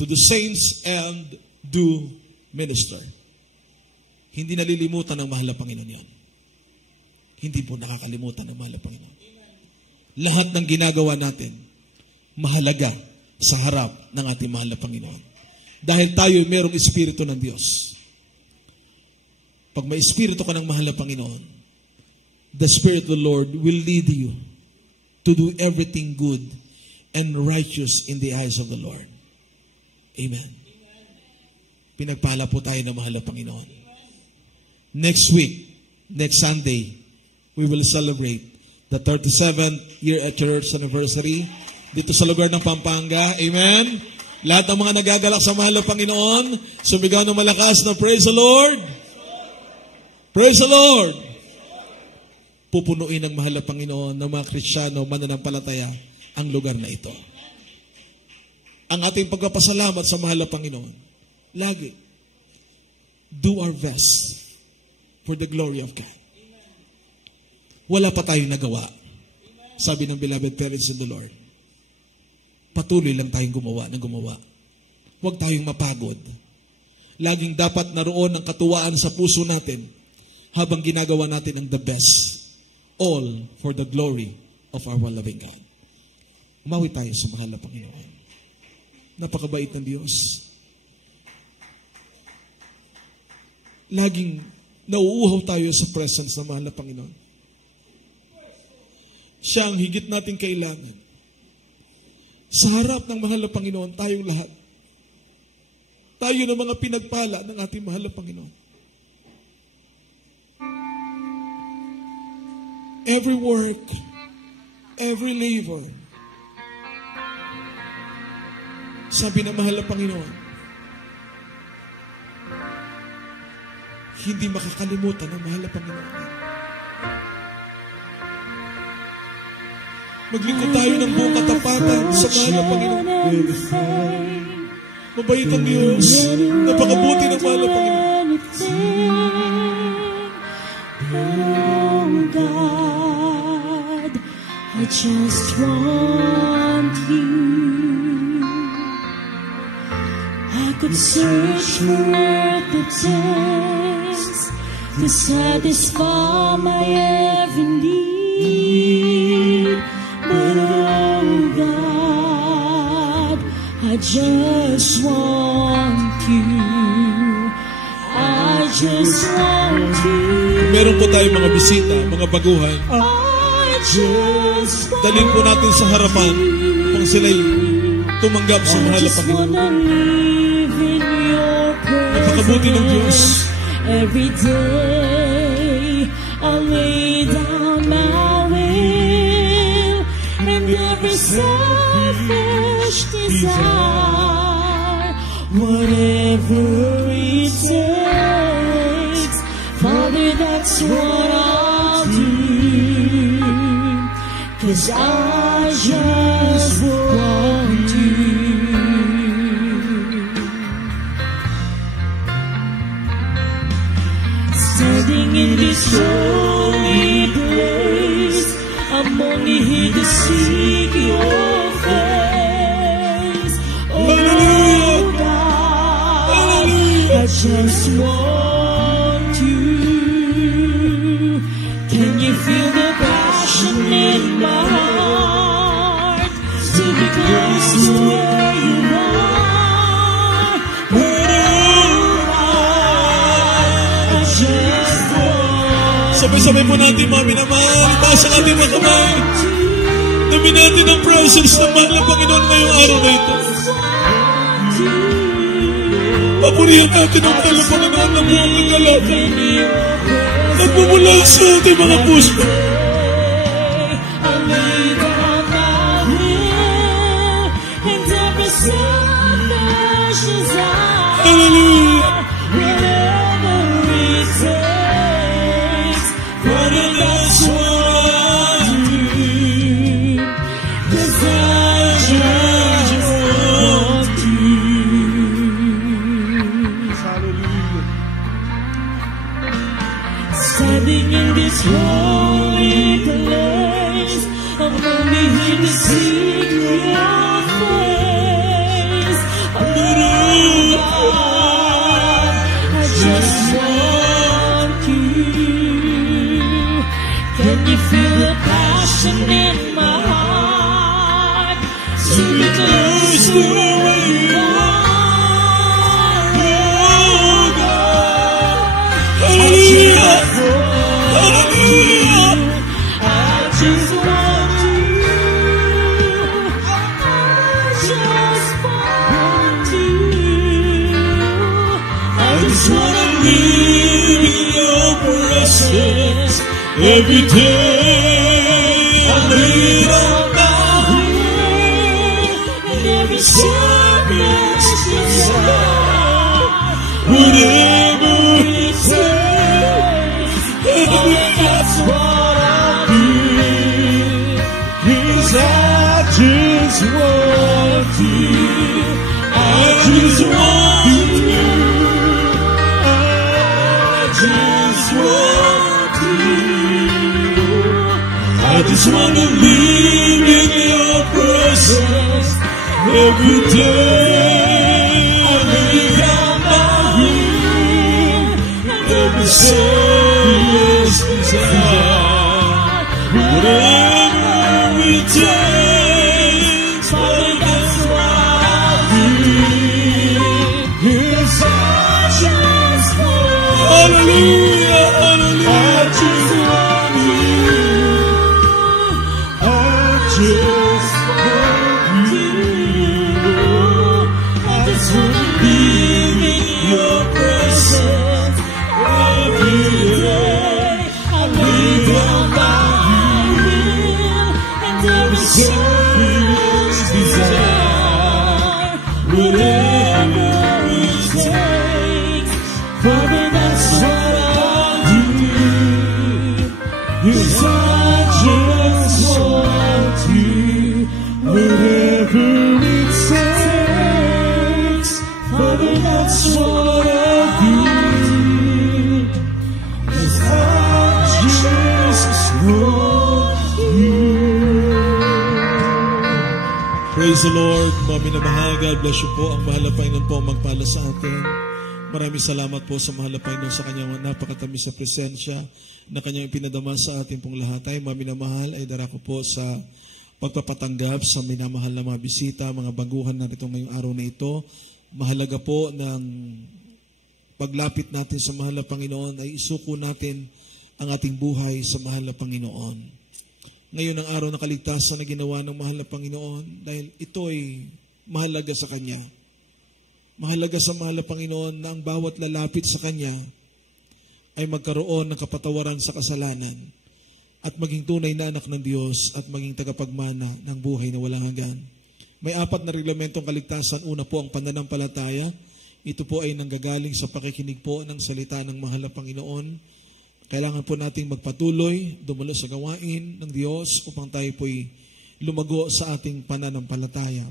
to the saints and do minister. Hindi nalilimutan ng mahal na Panginoon yan. Hindi po nakakalimutan ng mahal na Panginoon. Lahat ng ginagawa natin, mahalaga sa harap ng ating mahal na Panginoon. Dahil tayo ay mayroong Espiritu ng Diyos. Pag may Espiritu ka ng mahal na Panginoon, the Spirit of the Lord will lead you to do everything good and righteous in the eyes of the Lord. Amen. Pinagpala po tayo ng mahal na Panginoon. Next week, next Sunday, we will celebrate the 37th year at church anniversary dito sa lugar ng Pampanga. Amen. Lahat ng mga nagagalak sa mahal na Panginoon, sumigaw ng malakas na praise the Lord. Praise the Lord. Pupunuin ng mahal na Panginoon ng mga Kristiyano, mananampalataya ang lugar na ito. Ang ating pagpapasalamat sa mahal na Panginoon, lagi, do our best for the glory of God. Wala pa tayong nagawa. Sabi ng beloved parents in the Lord, patuloy lang tayong gumawa ng gumawa. Huwag tayong mapagod. Laging dapat naroon ang katuwaan sa puso natin habang ginagawa natin ang the best. All for the glory of our loving God. Umawi tayo sa mahal na Panginoon. Napakabait ng Diyos. Laging nauuhaw tayo sa presence ng mahal na Panginoon. Siya ang higit nating kailangan. Sa harap ng mahal na Panginoon, tayong lahat. Tayo na mga pinagpala ng ating mahal na Panginoon. Every work, every labor, sabi ng mahal na Panginoon, hindi makakalimutan ng mahal na Panginoon. Maglingkod tayo ng buong katapatan sa mahal na Panginoon. Mabait ang Diyos. Napakabuti ng mahal na Panginoon. Oh God, I just want you. I could search for worth the text to satisfy my every need, but oh just want you. I just want you. Meron po tayong mga bisita, mga baguhan. I just want Dalhin po natin sa harapan upang sila'y tumanggap sa mahal na just Panginoon. wanna live in your Napakabuti ng Diyos. Every day I lay down my will and every selfish desire, whatever it takes, Father, that's what I'll do, 'cause I just want you. Standing in this holy place, I'm only here to seek your face. Oh God, I just want you. Can you feel the passion in my heart to be close to where you are? Sabay-sabay po natin mga minamahal. Itaas ang ating mga kamay. Namin natin ang presence ng mahal na Panginoon ngayong araw na ito. Papurihan natin ang mahal na Panginoon ng buong kagalakan. Nagmumula sa ating mga puso. Hallelujah! Standing in this holy place, I'm only here to seek your face. Oh God, I just want you. Can you feel the passion in my heart? To be close to where you are. Oh God, Hallelujah! Every day I lay down my will and every selfish desire, whatever it takes, that's what I'll do. 'Cause I just want you. I just want you. I just want you. I just want to live in your presence every day. I lay down my will and every selfish desire, whatever it takes, Father, that's what I'll do. 'Cause I just want you. Hallelujah, hallelujah. I just want you. Just want you. I just want to live in your presence every day. I lay down my will and every selfish desire, whatever it takes, Father, that's what I'll do. 'Cause I just want you, whatever it takes, Father, that's what I'll do. 'Cause I just want you. Praise the Lord, mga minamahal. God bless you po. Ang mahal na Panginoon po ang magpala sa atin. Maraming salamat po sa mahal na Panginoon sa kanyang napakatamis sa presensya na kanyang ipinadama sa ating pong lahat. Tayo, mga minamahal, ay darako po sa pagpapatanggap sa minamahal na mga bisita, mga baguhan na rito ngayong araw na ito. Mahalaga po ng paglapit natin sa mahal na Panginoon ay isuko natin ang ating buhay sa mahal na Panginoon. Ngayon ang araw ng kaligtasan na ginawa ng mahal na Panginoon dahil ito ay mahalaga sa Kanya. Mahalaga sa mahal na Panginoon na ang bawat lalapit sa Kanya ay magkaroon ng kapatawaran sa kasalanan at maging tunay na anak ng Diyos at maging tagapagmana ng buhay na walang hanggan. May 4 na reglamentong kaligtasan. Una po ang pananampalataya. Ito po ay nanggagaling sa pakikinig po ng salita ng mahal na Panginoon. Kailangan po nating magpatuloy, dumalo sa gawain ng Diyos upang tayo po'y lumago sa ating pananampalataya.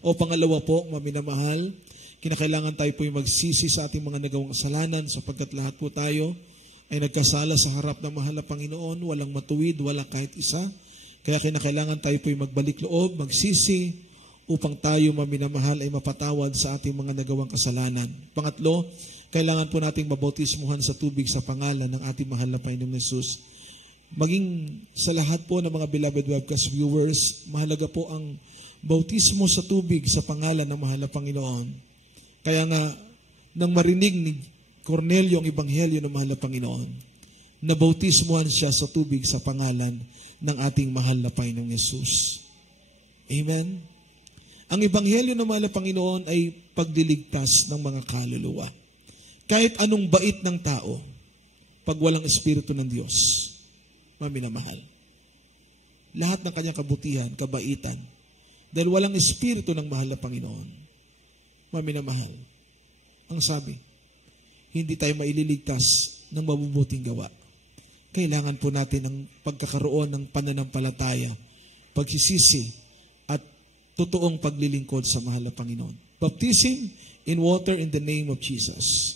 Pangalawa po, maminamahal, kinakailangan tayo po'y magsisi sa ating mga nagawang kasalanan sapagkat lahat po tayo ay nagkasala sa harap ng mahal na Panginoon, walang matuwid, walang kahit isa. Kaya kinakailangan tayo po'y magbalik loob, magsisi, upang tayo maminamahal ay mapatawad sa ating mga nagawang kasalanan. Pangatlo, kailangan po nating mabautismuhan sa tubig sa pangalan ng ating mahal na Panginoong Hesus. Maging sa lahat po ng mga beloved webcast viewers, mahalaga po ang bautismo sa tubig sa pangalan ng mahal na Panginoon. Kaya nga, nang marinig ni Cornelio ang ebanghelyo ng mahal na Panginoon, nabautismuhan siya sa tubig sa pangalan ng ating mahal na Panginoong Hesus. Amen? Ang ebanghelyo ng mahal na Panginoon ay pagliligtas ng mga kaluluwa. Kahit anong bait ng tao, pag walang Espiritu ng Diyos, maminamahal. Lahat ng kanyang kabutihan, kabaitan, dahil walang Espiritu ng mahal na Panginoon, maminamahal. Ang sabi, hindi tayo maililigtas ng mabubuting gawa. Kailangan po natin ng pagkakaroon ng pananampalataya, pagsisisi, at totoong paglilingkod sa mahal na Panginoon. Baptism in water in the name of Jesus.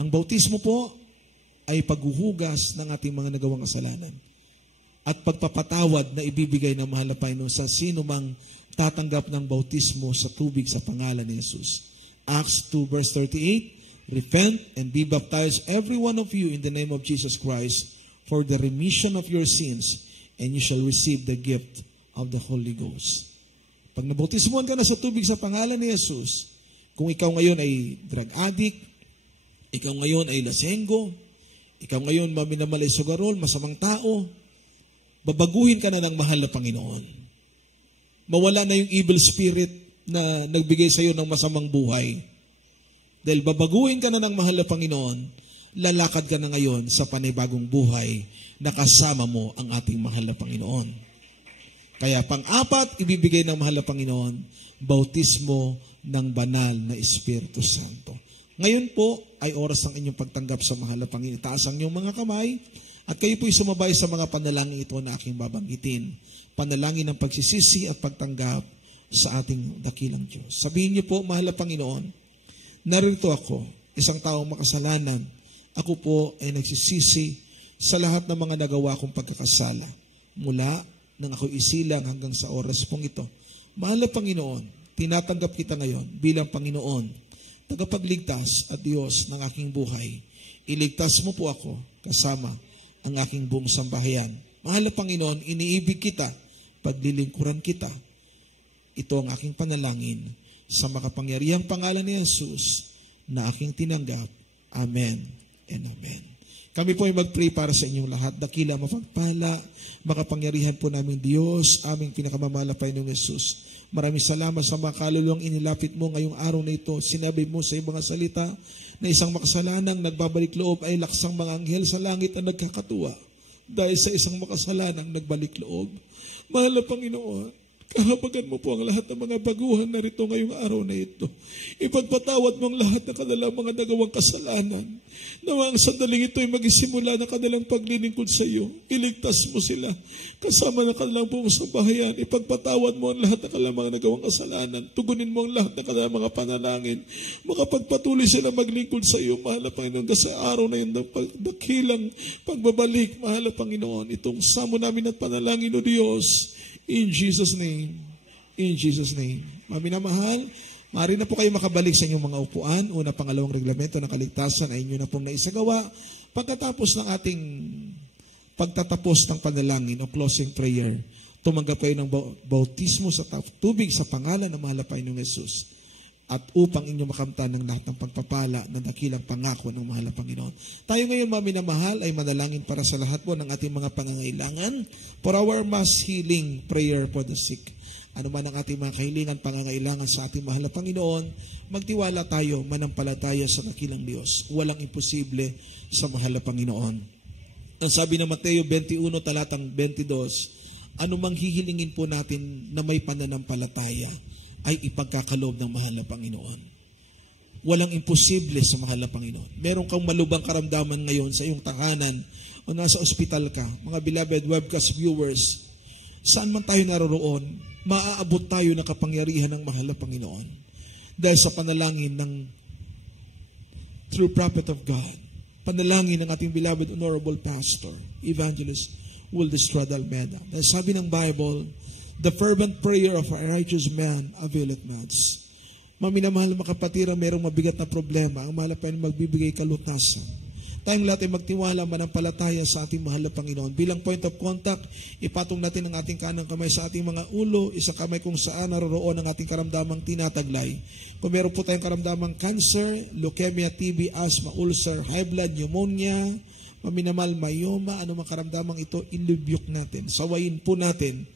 Ang bautismo po ay paghuhugas ng ating mga nagawang kasalanan at pagpapatawad na ibibigay ng mahal na Panginoon sa sino mang tatanggap ng bautismo sa tubig sa pangalan ni Jesus. Acts 2 verse 38, repent and be baptized every one of you in the name of Jesus Christ for the remission of your sins, and you shall receive the gift of the Holy Ghost. Pag nabautismohan ka na sa tubig sa pangalan ni Jesus, kung ikaw ngayon ay drug addict, ikaw ngayon ay lasenggo, ikaw ngayon maminamalay sugarol, masamang tao, babaguhin ka na ng mahal na Panginoon. Mawala na yung evil spirit na nagbigay sa iyo ng masamang buhay. Dahil babaguhin ka na ng mahal na Panginoon, lalakad ka na ngayon sa panibagong buhay na kasama mo ang ating mahal na Panginoon. Kaya pang-4, ibibigay ng mahal na Panginoon, bautismo ng banal na Espiritu Santo. Ngayon po ay oras ng inyong pagtanggap sa mahal na Panginoon. Taas ang inyong mga kamay at kayo po'y sumabay sa mga panalangin ito na aking babanggitin. Panalangin ng pagsisisi at pagtanggap sa ating dakilang Diyos. Sabihin niyo po, mahal na Panginoon, narito ako, isang taong makasalanan. Ako po ay nagsisisi sa lahat ng mga nagawa kong pagkakasala. Mula nang ako isilang hanggang sa oras pong ito. Mahal na Panginoon, tinatanggap kita ngayon bilang Panginoon, tagapagligtas at Diyos ng aking buhay. Iligtas mo po ako kasama ang aking buong sambahayan. Mahal na Panginoon, iniibig kita, paglilingkuran kita. Ito ang aking panalangin sa makapangyarihang pangalan ni Jesus na aking tinanggap. Amen and amen. Kami po ay mag-pray para sa inyong lahat. Dakila, mapagpala, makapangyarihan po namin Diyos, aming pinakamamahal na Panginoong Jesus. Maraming salamat sa mga kaluluwang inilapit mo ngayong araw na ito. Sinabi mo sa iyong mga salita na isang makasalanang nagbabalik loob ay laksang mga anghel sa langit na nagkakatuwa dahil sa isang makasalanang nagbalik loob. Mahal na Panginoon, kahabagan mo po ang lahat ng mga baguhan na rito ngayong araw na ito. Ipagpatawad mo ang lahat ng kanilang mga nagawang kasalanan. Nawa ang sandaling ito ay magisimula ng kanilang paglilingkod sa iyo. Iligtas mo sila kasama ng kanilang buong sambahayan. Ipagpatawad mo ang lahat ng kanilang mga nagawang kasalanan. Tugunin mo ang lahat ng kanilang mga panalangin. Makapagpatuloy sila maglingkod sa iyo, mahal na Panginoon. Sa araw na yun, dakilang pagbabalik, mahal na Panginoon. Itong samo namin at panalangin o Diyos. In Jesus' name. In Jesus' name. Maminamahal, maaari na po kayo makabalik sa inyong mga upuan. Una, pangalawang reglamento ng kaligtasan ay inyo na pong naisagawa. Pagkatapos ng ating pagtatapos ng panalangin o closing prayer, tumanggap kayo ng bautismo sa tubig sa pangalan ng mahal na Panginoong Yesus, at upang inyo makamtan ng lahat ng pagpapala na dakilang pangako ng mahal na Panginoon. Tayo ngayon, mga minamahal, ay manalangin para sa lahat po ng ating mga pangangailangan for our mass healing prayer for the sick. Ano man ang ating mga kahilingan, pangangailangan sa ating mahal na Panginoon, magtiwala tayo, manampalataya sa dakilang Diyos. Walang imposible sa mahal na Panginoon. Ang sabi ng Mateo 21, talatang 22, anumang hihilingin po natin na may pananampalataya, ay ipagkakaloob ng mahal na Panginoon. Walang imposible sa mahal na Panginoon. Meron kang malubang karamdaman ngayon sa iyong tahanan o nasa ospital ka, mga beloved webcast viewers, saan man tayo naroroon, maaabot tayo ng kapangyarihan ng mahal na Panginoon. Dahil sa panalangin ng true prophet of God, panalangin ng ating beloved honorable pastor, Evangelist Wildestrat Almeda. Dahil sabi ng Bible, the fervent prayer of a righteous man availeth much. Maminamahal na makapatira, mayroong mabigat na problema. Ang mahal na Panginoon magbibigay kalutasan. Tayong lahat ay magtiwala, manampalataya sa ating mahal na Panginoon. Bilang point of contact, ipatong natin ang ating kanang kamay sa ating mga ulo, isang kamay kung saan naroroon ang ating karamdamang tinataglay. Kung meron po tayong karamdamang cancer, leukemia, TB, asthma, ulcer, high blood, pneumonia, maminamal, myoma, anumang karamdamang ito, inlubyok natin. Sawayin po natin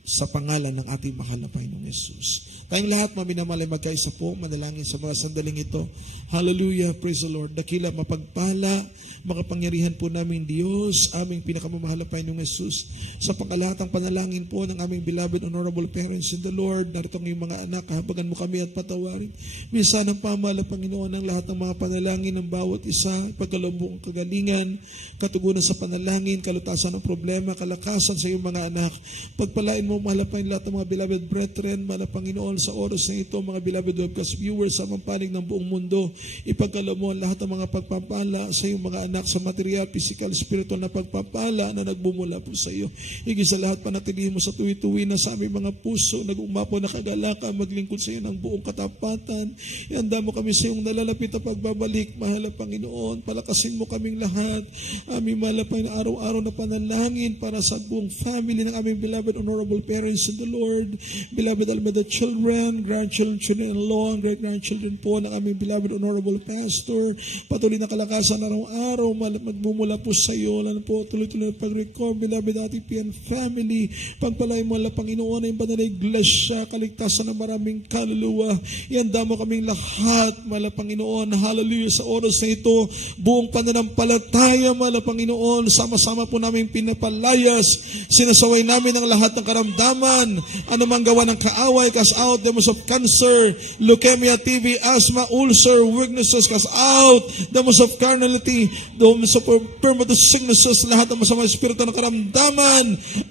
sa pangalan ng ating mahal na Panginoong Yesus. Tayong lahat, maminamahal, ay magkaisa po, manalangin sa mga sandaling ito. Hallelujah, praise the Lord. Dakila, mapagpala, makapangyarihan po namin Diyos, aming pinakamamahal na Panginoong Yesus. Sa pangkalahatang panalangin po ng aming beloved honorable parents in the Lord, narito ng mga anak, habagan mo kami at patawarin. Minsan ang pamahal na Panginoon ng lahat ng mga panalangin ng bawat isa, pagkalubong kagalingan, katugunan sa panalangin, kalutasan ng problema, kalakasan sa iyong mga anak. Pagpalain mo, mahal na Panginoon, lahat ng mga beloved brethren, mahal na Panginoon, sa oras na ito, mga beloved webcast viewers sa mampanig ng buong mundo, ipagkalo mo lahat ng mga pagpapala sa iyong mga anak sa material, physical, spiritual na pagpapala na nagbumula po sa iyo. Higit sa lahat, panatilihin mo sa tuwi-tuwi na sa aming mga puso, nag-umapo na kagalakan, maglingkod sa iyo ng buong katapatan. Ihanda mo kami sa iyong nalalapit na pagbabalik, mahal na Panginoon. Palakasin mo kaming lahat. Aming mahal na Panginoon, araw-araw na panalangin para sa buong family ng aming beloved honorable parents in the Lord, beloved Almeda children, grandchildren, children-in-law, great-grandchildren po ng aming beloved honorable pastor. Patuloy na kalakasan araw-araw, magmumula po sa iyo, lalo po tuloy-tuloy na pag-record, beloved ating PN family, pagpalay mo lang Panginoon, ang banal na iglesia, kaligtasan ng maraming kaluluwa. Ihanda mo kaming lahat, mahal na Panginoon, hallelujah, sa oras na ito, buong pananampalataya, mahal na Panginoon, sama-sama po namin pinapalayas, sinasaway namin ang lahat ng karamdaman, anumang gawa ng kaaway, cast out, demons of cancer, leukemia, TB, asthma, ulcer, weaknesses, cast out, demons of carnality, demons of premature sicknesses, lahat ng masamang espiritu ng karamdaman,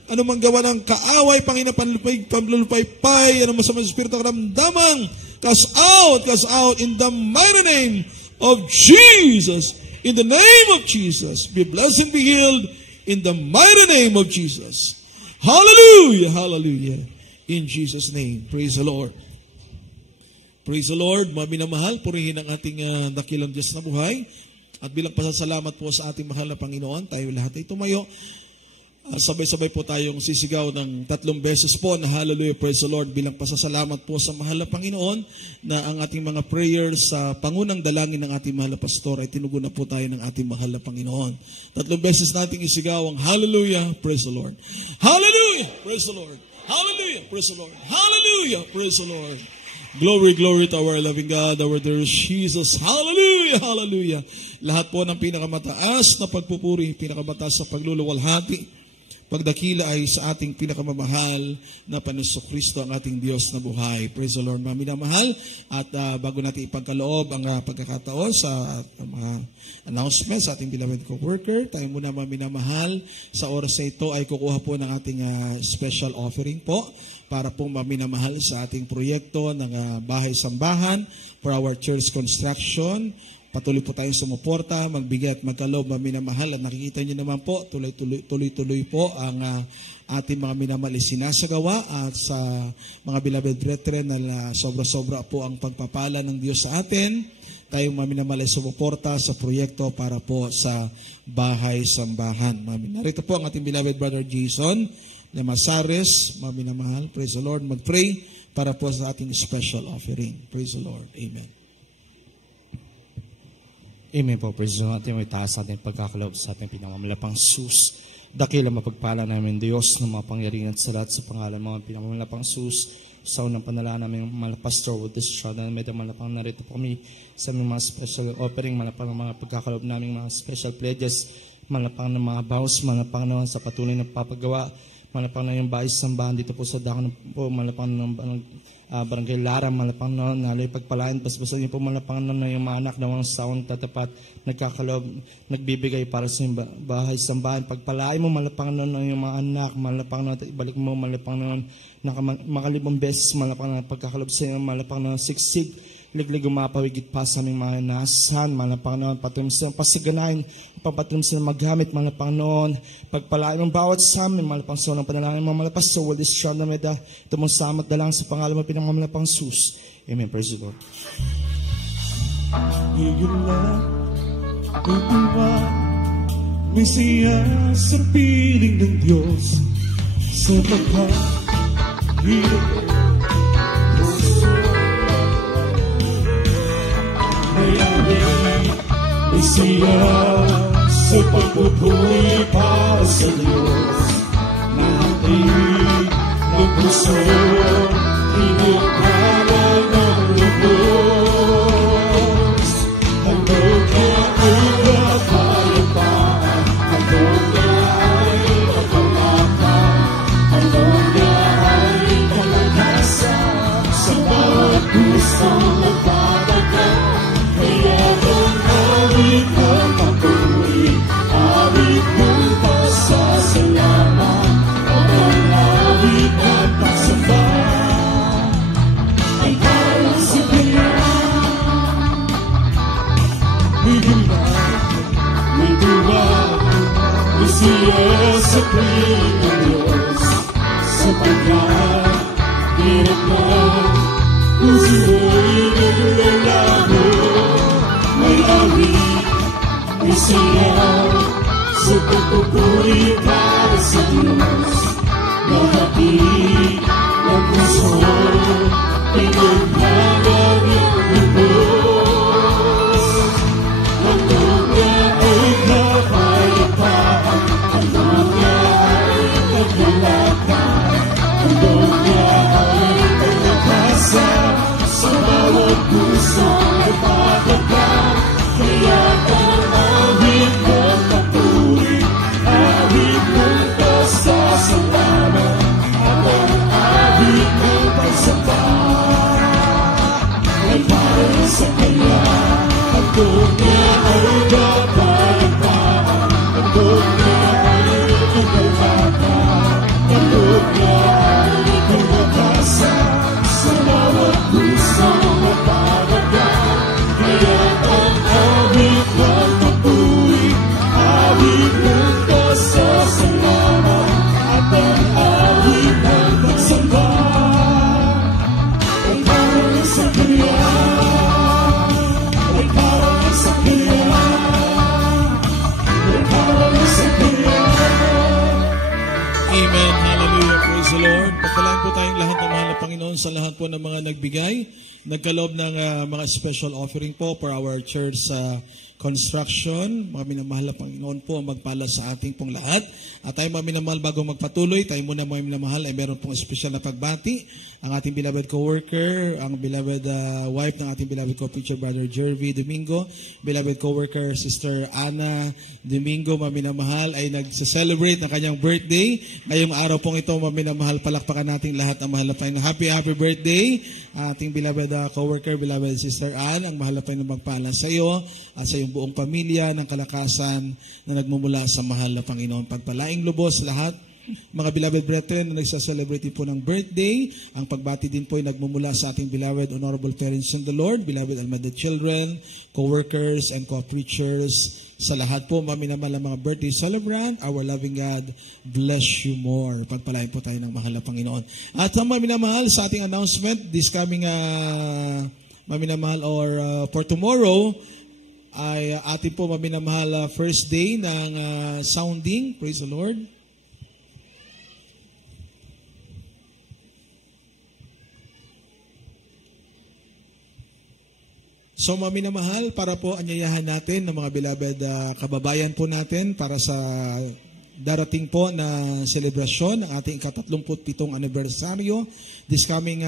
anumang gawa ng kaaway, Panginoon, panlulupay-pay, anumang masamang espiritu ng karamdaman, cast out in the mighty name of Jesus. In the name of Jesus, be blessed and be healed in the mighty name of Jesus. Hallelujah, hallelujah. In Jesus' name, praise the Lord. Praise the Lord, mga minamahal, purihin ang ating dakilang Diyos na buhay. At bilang pasasalamat po sa ating mahal na Panginoon, tayo lahat ay tumayo. Sabay-sabay po tayong sisigaw ng 3 beses po na hallelujah, praise the Lord, bilang pasasalamat po sa mahal na Panginoon na ang ating mga prayers sa pangunang dalangin ng ating mahal na pastor ay tinugon na po tayo ng ating mahal na Panginoon. 3 beses nating isigaw ang hallelujah, praise the Lord. Hallelujah, praise the Lord. Hallelujah, praise the Lord. Hallelujah, praise the Lord. Glory, glory to our loving God, our dear Jesus. Hallelujah, hallelujah. Lahat po ng pinakamataas na pagpupuri, pinakamataas sa pagluluwalhati, pagdakila ay sa ating pinakamamahal na Panginoong Kristo, ang ating Diyos na buhay. Praise the Lord, mga minamahal. At bago natin ipagkaloob ang pagkakataon sa mga announcements sa ating beloved co-worker, tayo muna, mga minamahal, sa oras na ito ay kukuha po ng ating special offering po para po maminamahal sa ating proyekto ng bahay-sambahan for our church construction. Patuloy po tayong sumuporta, magbigay at magkaloob, mga minamahal. At nakikita nyo naman po, tuloy-tuloy po ang ating mga minamahal sinasagawa at sa mga beloved brethren na sobra-sobra po ang pagpapala ng Diyos sa atin. Tayong mga minamahal ay sumuporta sa proyekto para po sa bahay-sambahan. Narito po ang ating beloved brother Jason Lamasares, mga minamahal, praise the Lord, mag-pray para po sa ating special offering. Praise the Lord. Amen. Amen po, praise the Lord. Ating may taas sa ating pagkakaloob sa ating pinakamalapang sus. Dakila mapagpala namin Diyos na mapangyarihan sa lahat sa pangalan mga pinakamalapang sus. Sa unang panalangin namin mga pastor with this child na medyo malapang narito po kami sa aming mga special offering, malapang ng mga pagkakaloob namin mga special pledges, malapang ng mga vows, malapang naman sa patuloy na papagawa, malapang na yung bayis sambahan dito po sa Dakon po, malapang ng Barangay Lara, malapang na nalay pagpalain, basbasan niyo po malapang na yung mga anak na mga saong tatapat, nagkakaloob, nagbibigay para sa bahay sambahan, pagpalain mo malapang na yung mga anak, malapang na ibalik mo, malapang na makalibang beses, malapang na pagkakaloob sa iyo, malapang na siksig, liglig umapawigit pa sa aming mga nasan, malapang noon, patuloy sa pasiganahin, papatuloy sa magamit, malapang noon, pagpalain ng bawat sa amin, malapang sa unang panalangin, mga malapas sa world is strong na meda, tumong samat dalang sa pangalan mo pinakamalapang sus. Amen. Praise the Lord. Ngayon lang, tutuwa, may siya sa piling ng Diyos, sa pagkahirap puso. May siya sa pagpupuri para sa Diyos na ating ng puso, inipala ng lubos. Hanggang niya ay kapayapaan, hanggang niya ay kapalakan, hanggang niya ay kalakasan sa bawat pusong nagpapagod. Kaya ang awit ng papuri, awit ng pasasalamat, at ang awit ng pagsamba ay para sa Kanya. May himan, may duwa, may siya sa piling ng Diyos, sapagkat hirap na puso'y naglalaro. May awit, may siyaw, sa pagpupuri para sa Diyos, na hatid ng puso, pinaglaban ng lubos. Hanggang niya ay kapayapaan, hanggang niya ay kagalakan, hanggang niya ay kalakasan sa bawat puso ay pagdagan. Kaya ang awit ng papuri, awit ng pasasalamat, at ang awit ng pagsamba ay para sa Kanya. Hanggang niya ay kapayapaan, hanggang niya ay kagalakan, hanggang niya ay kalakasan sa bawat puso na pagdagan. Kaya ang awit ng papuri, awit ng pasasalamat, at ang awit ng pagsamba ay para sa Kanya, ay para sa Kanya, ay para sa Kanya. Amen. Hallelujah. Praise the Lord. Pagpalaan po tayong lahat ng mahal na Panginoon sa lahat po ng mga nagbigay, nagkaloob ng mga special offering po for our church construction. Mga minamahal na Panginoon po magpala sa ating pong lahat. At tayo mga minamahal, bago magpatuloy, tayo muna mga minamahal ay meron pong special na pagbati. Ang ating beloved co-worker, ang beloved wife ng ating beloved co-preacher, Brother Jervy Domingo, beloved co-worker, Sister Ana Domingo, mga minamahal, ay nag-celebrate ng kanyang birthday. Ngayong araw pong ito, mga minamahal, palakpakan natin lahat ang mahal na Panginoon. Happy birthday, ating beloved co-worker, beloved Sister Ann, ang mahal na Panginoon magpala sa iyo at sa iyong buong pamilya ng kalakasan na nagmumula sa mahal na Panginoon. Pagpalaing lubos lahat, mga beloved brethren na nagsaselebrate po ng birthday. Ang pagbati din po ay nagmumula sa ating beloved honorable parents in the Lord, beloved Almeda children, co-workers and co-preachers. Sa lahat po, maminamahal ang mga birthday celebrant, our loving God, bless you more. Pagpalain po tayo ng mahal na Panginoon. At ang maminamahal sa ating announcement, this coming maminamahal or for tomorrow, ay ating po maminamahal first day ng sounding. Praise the Lord. So mga minamahal, para po anyayahan natin ng mga beloved kababayan po natin para sa darating po na selebrasyon ng ating ika-37 anibersaryo this coming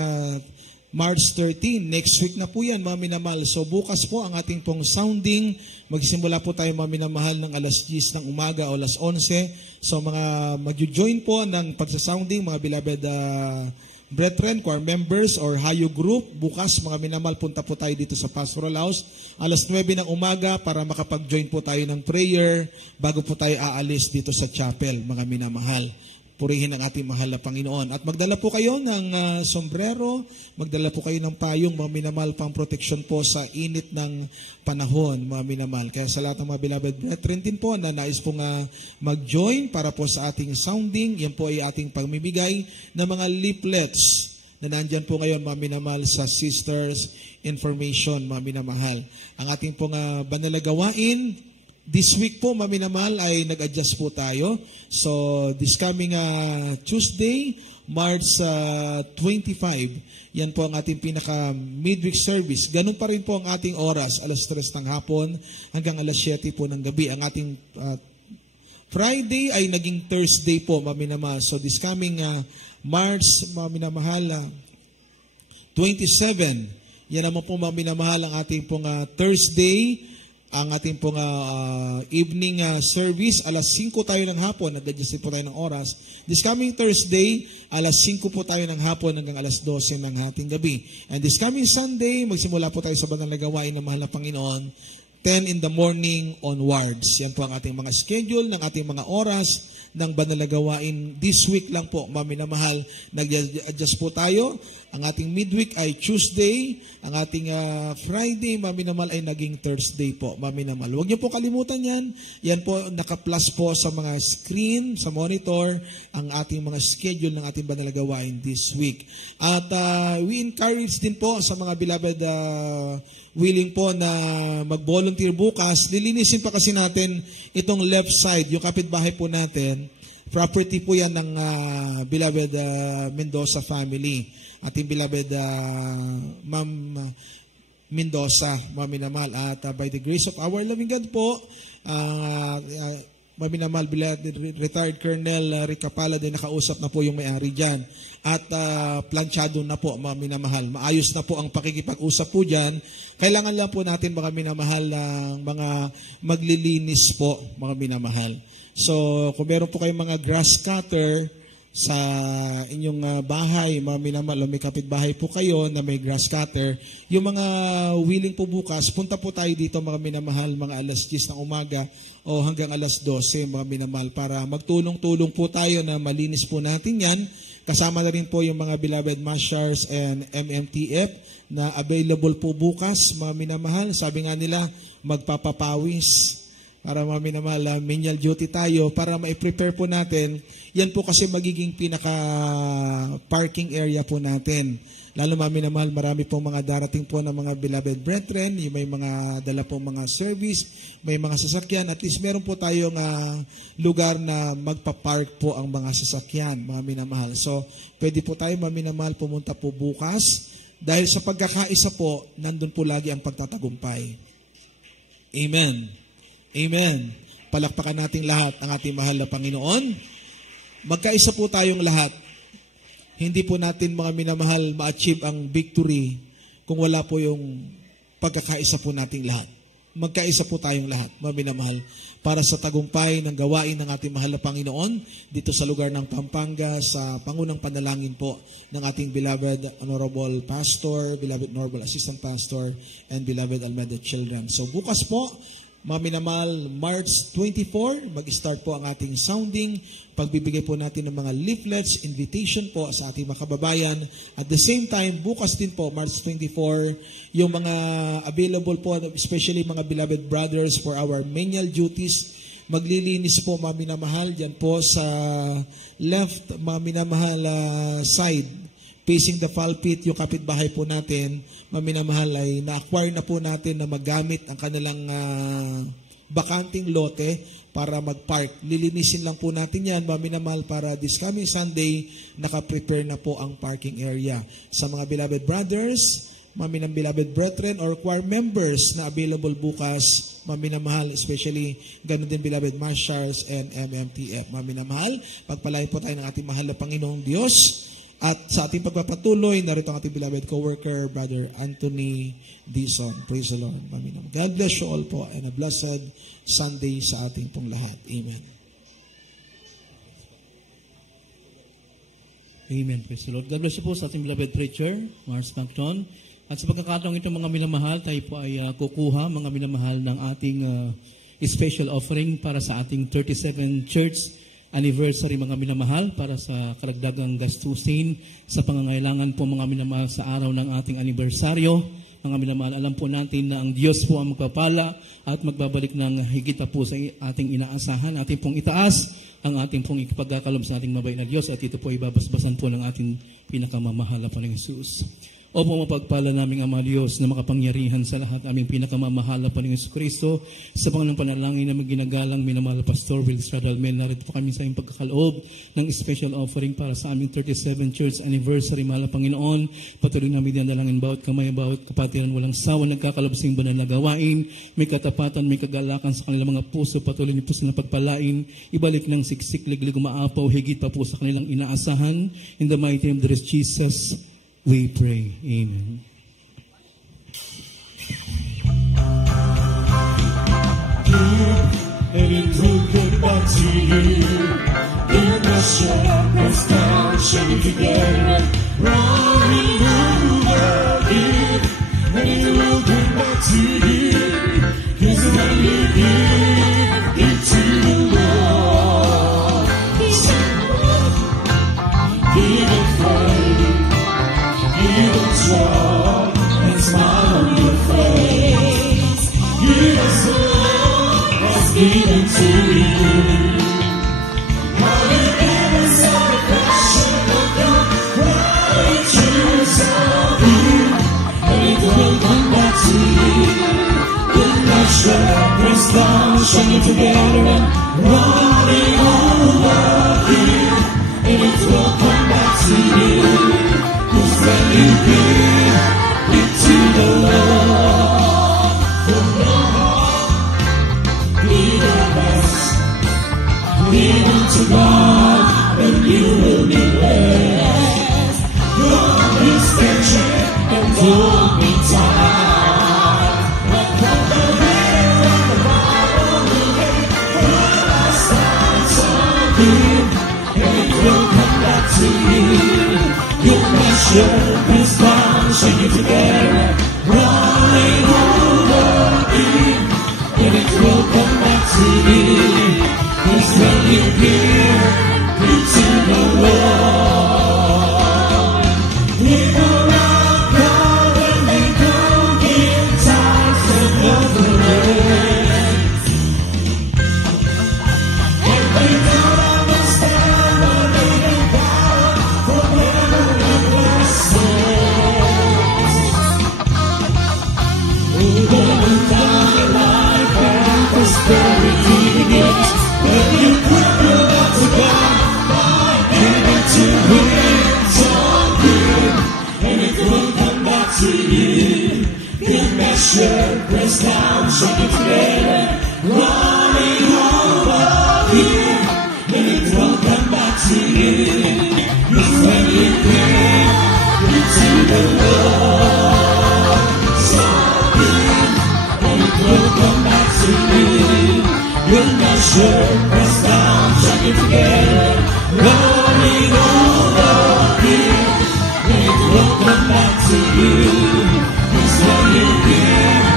March 13. Next week na po yan mga minamahal. So bukas po ang ating pong sounding. Magsimula po tayo mga minamahal ng alas 10 ng umaga o alas 11. So mga magjo-join po ng pagsasounding mga beloved brethren, choir members, or Hayo group, bukas mga minamahal, punta po tayo dito sa Pastoral House, alas 9 ng umaga para makapag-join po tayo ng prayer bago po tayo aalis dito sa chapel, mga minamahal. Purihin ang ating mahal na Panginoon. At magdala po kayo ng sombrero, magdala po kayo ng payong, mga minamahal, pang proteksyon po sa init ng panahon, mga minamahal. Kaya sa lahat ng mga beloved brethren din po na nais po mag-join para po sa ating sounding, yan po ay ating pagmimigay ng mga leaflets na nandyan po ngayon, mga minamahal, sa Sisters Information, mga minamahal. Ang ating pong banal na gawain, this week po, mga minamahal, ay nag-adjust po tayo. So, this coming Tuesday, March 25, yan po ang ating pinaka-midweek service. Ganun pa rin po ang ating oras, alas 3 ng hapon hanggang alas 7 po ng gabi. Ang ating Friday ay naging Thursday po, mga minamahal. So, this coming March, mga minamahal, 27, yan naman po, mga minamahal, ang ating pong Thursday, ang ating pong evening service, alas 5 tayo ng hapon, nag-adjust po tayo ng oras. This coming Thursday, alas 5 po tayo ng hapon hanggang alas 12 ng ating gabi. And this coming Sunday, magsimula po tayo sa banal na gawain ng mahal na Panginoon, 10 in the morning onwards. Yan po ang ating mga schedule, ng ating mga oras ng banal na gawain. This week lang po, mga minamahal, nag-adjust po tayo. Ang ating midweek ay Tuesday. Ang ating Friday, mga minamahal, ay naging Thursday po, mga minamahal. Huwag niyo po kalimutan yan. Yan po, naka-plus po sa mga screen, sa monitor, ang ating mga schedule ng ating banal na gawain this week. At we encourage din po sa mga beloved willing po na mag-volunteer bukas. Lilinisin pa kasi natin itong left side, yung kapitbahay po natin. Property po yan ng beloved Mendoza family. Ating beloved Ma'am Mendoza, mga minamahal. At by the grace of our loving God po, mga minamahal, retired Colonel Rick Capala din nakausap na po yung may-ari dyan. At planchado na po, mga minamahal. Maayos na po ang pakikipag-usap po dyan. Kailangan lang po natin, mga minamahal, ng mga maglilinis po, mga minamahal. So, kung meron po kayong mga grass cutter sa inyong bahay, mga minamahal, may kapitbahay po kayo na may grass cutter, yung mga willing po bukas, punta po tayo dito, mga minamahal, mga alas 10 ng umaga o hanggang alas 12, mga minamahal, para magtulong-tulong po tayo na malinis po natin yan. Kasama na rin po yung mga beloved Mashars and MMTF na available po bukas, mga minamahal. Sabi nga nila, magpapapawis para mga minamahal, menial duty tayo para ma-prepare po natin. Yan po kasi magiging pinaka-parking area po natin. Lalo mga minamahal, marami pong mga darating po ng mga beloved brethren, yung may mga dala pong mga service, may mga sasakyan. At least meron po tayong lugar na magpa-park po ang mga sasakyan, mga minamahal. So, pwede po tayo, mga minamahal, pumunta po bukas. Dahil sa pagkakaisa po, nandun po lagi ang pagtatagumpay. Amen. Amen. Palakpakan nating lahat ang ating mahal na Panginoon. Magkaisa po tayong lahat. Hindi po natin, mga minamahal, ma-achieve ang victory kung wala po yung pagkakaisa po nating lahat. Magkaisa po tayong lahat, mga minamahal, para sa tagumpay ng gawain ng ating mahal na Panginoon dito sa lugar ng Pampanga, sa pangunang panalangin po ng ating beloved Honorable Pastor, beloved Honorable Assistant Pastor, and beloved Almeida Children. So bukas po, mga minamahal, March 24, mag-start po ang ating sounding. Pagbibigay po natin ng mga leaflets, invitation po sa ating mga kababayan. At the same time, bukas din po, March 24, yung mga available po, especially mga beloved brothers for our menial duties. Maglilinis po, mga minamahal, dyan po sa left, mga minamahal side, facing the pulpit, yung kapitbahay po natin, mga minamahal, ay na-acquire na po natin na magamit ang kanilang bakanting lote para mag-park. Lilinisin lang po natin yan, mga minamahal, para this coming Sunday, naka-prepare na po ang parking area. Sa mga beloved brothers mga beloved brethren or choir members na available bukas, mga minamahal, especially ganun din beloved marshals and MMTF. Mga minamahal, pagpalain po tayo ng ating mahal na Panginoong Diyos. At sa ating pagpapatuloy, narito ang ating beloved co-worker, Brother Anthony Dizon. Praise the Lord. Mga minamahal. God bless you all po and a blessed Sunday sa ating pong lahat. Amen. Amen. Praise the Lord. God bless you po sa ating beloved preacher, Mars Macton. At sa pagkakataong ito mga minamahal, tayo po ay kukuha mga minamahal ng ating special offering para sa ating 37 church anniversary mga minamahal para sa karagdagang gastusin sa pangangailangan po mga minamahal sa araw ng ating anibersaryo. Mga minamahal, alam po natin na ang Diyos po ang magpapala at magbabalik ng higit pa po sa ating inaasahan. Ating pong itaas ang ating pong ipagkakaloob sa ating mabait na Diyos at ito po ay babasbasan po ng ating pinakamamahal na Panginoong Jesus. Opo, mapagpala naming Ama Diyos na makapangyarihan sa lahat aming pinakamamahal na Panginoong Kristo sa Panginoong panalangin na maginagalang minamahal Pastor Will Stradalmen. Narito po kami sa aming pagkakaloob ng special offering para sa aming 37 church anniversary, mahal na Panginoon. Patuloy namin dinadalangin bawat kamay, bawat kapatiran walang sawa, nagkakalabsing banal na gawain, may katapatan, may kagalakan sa kanilang mga puso, patuloy ni po silang pagpalain, ibalik ng siksik, liglig, umaapaw, higit pa po sa kanilang inaasahan. In the mighty name of Jesus, we pray. Amen. And it will get back to you. In the shepherd's down, shaking together, running over it. And it will get back to you. 'Cause when you give it to the Lord, give it faith. Give it joy and smile on your face. Give us love that's given to you. How you give us all the passion of God, what choose of you, and it will come back to you. Good measure, press down, shaking together and running over you, and it will come back to you. When you give it to the Lord from your heart, give the best, give it to God, and you will be blessed. God is patient and don't be tired. But from the hair and the bottom of the head, God has starts on you, and it will come back to you. Good measure, press down, shake it together, running over you, and it will come back to you. 'Cause when you give it to the Lord, people around God and they don't give tithes and offerings, and they don't understand what they can buy for whatever it blesses. Going down your life and prosperity begins when you put your love to God, give it to Him, so good, and it will come back to you. Good measure, press down, shake it together, running over you, and it will come back to you. 'Cause when you give it to the Lord, so good, and it will come back to you. Good measure, press down, shake it together, running over you, and it will come back to you. 'Cause when you give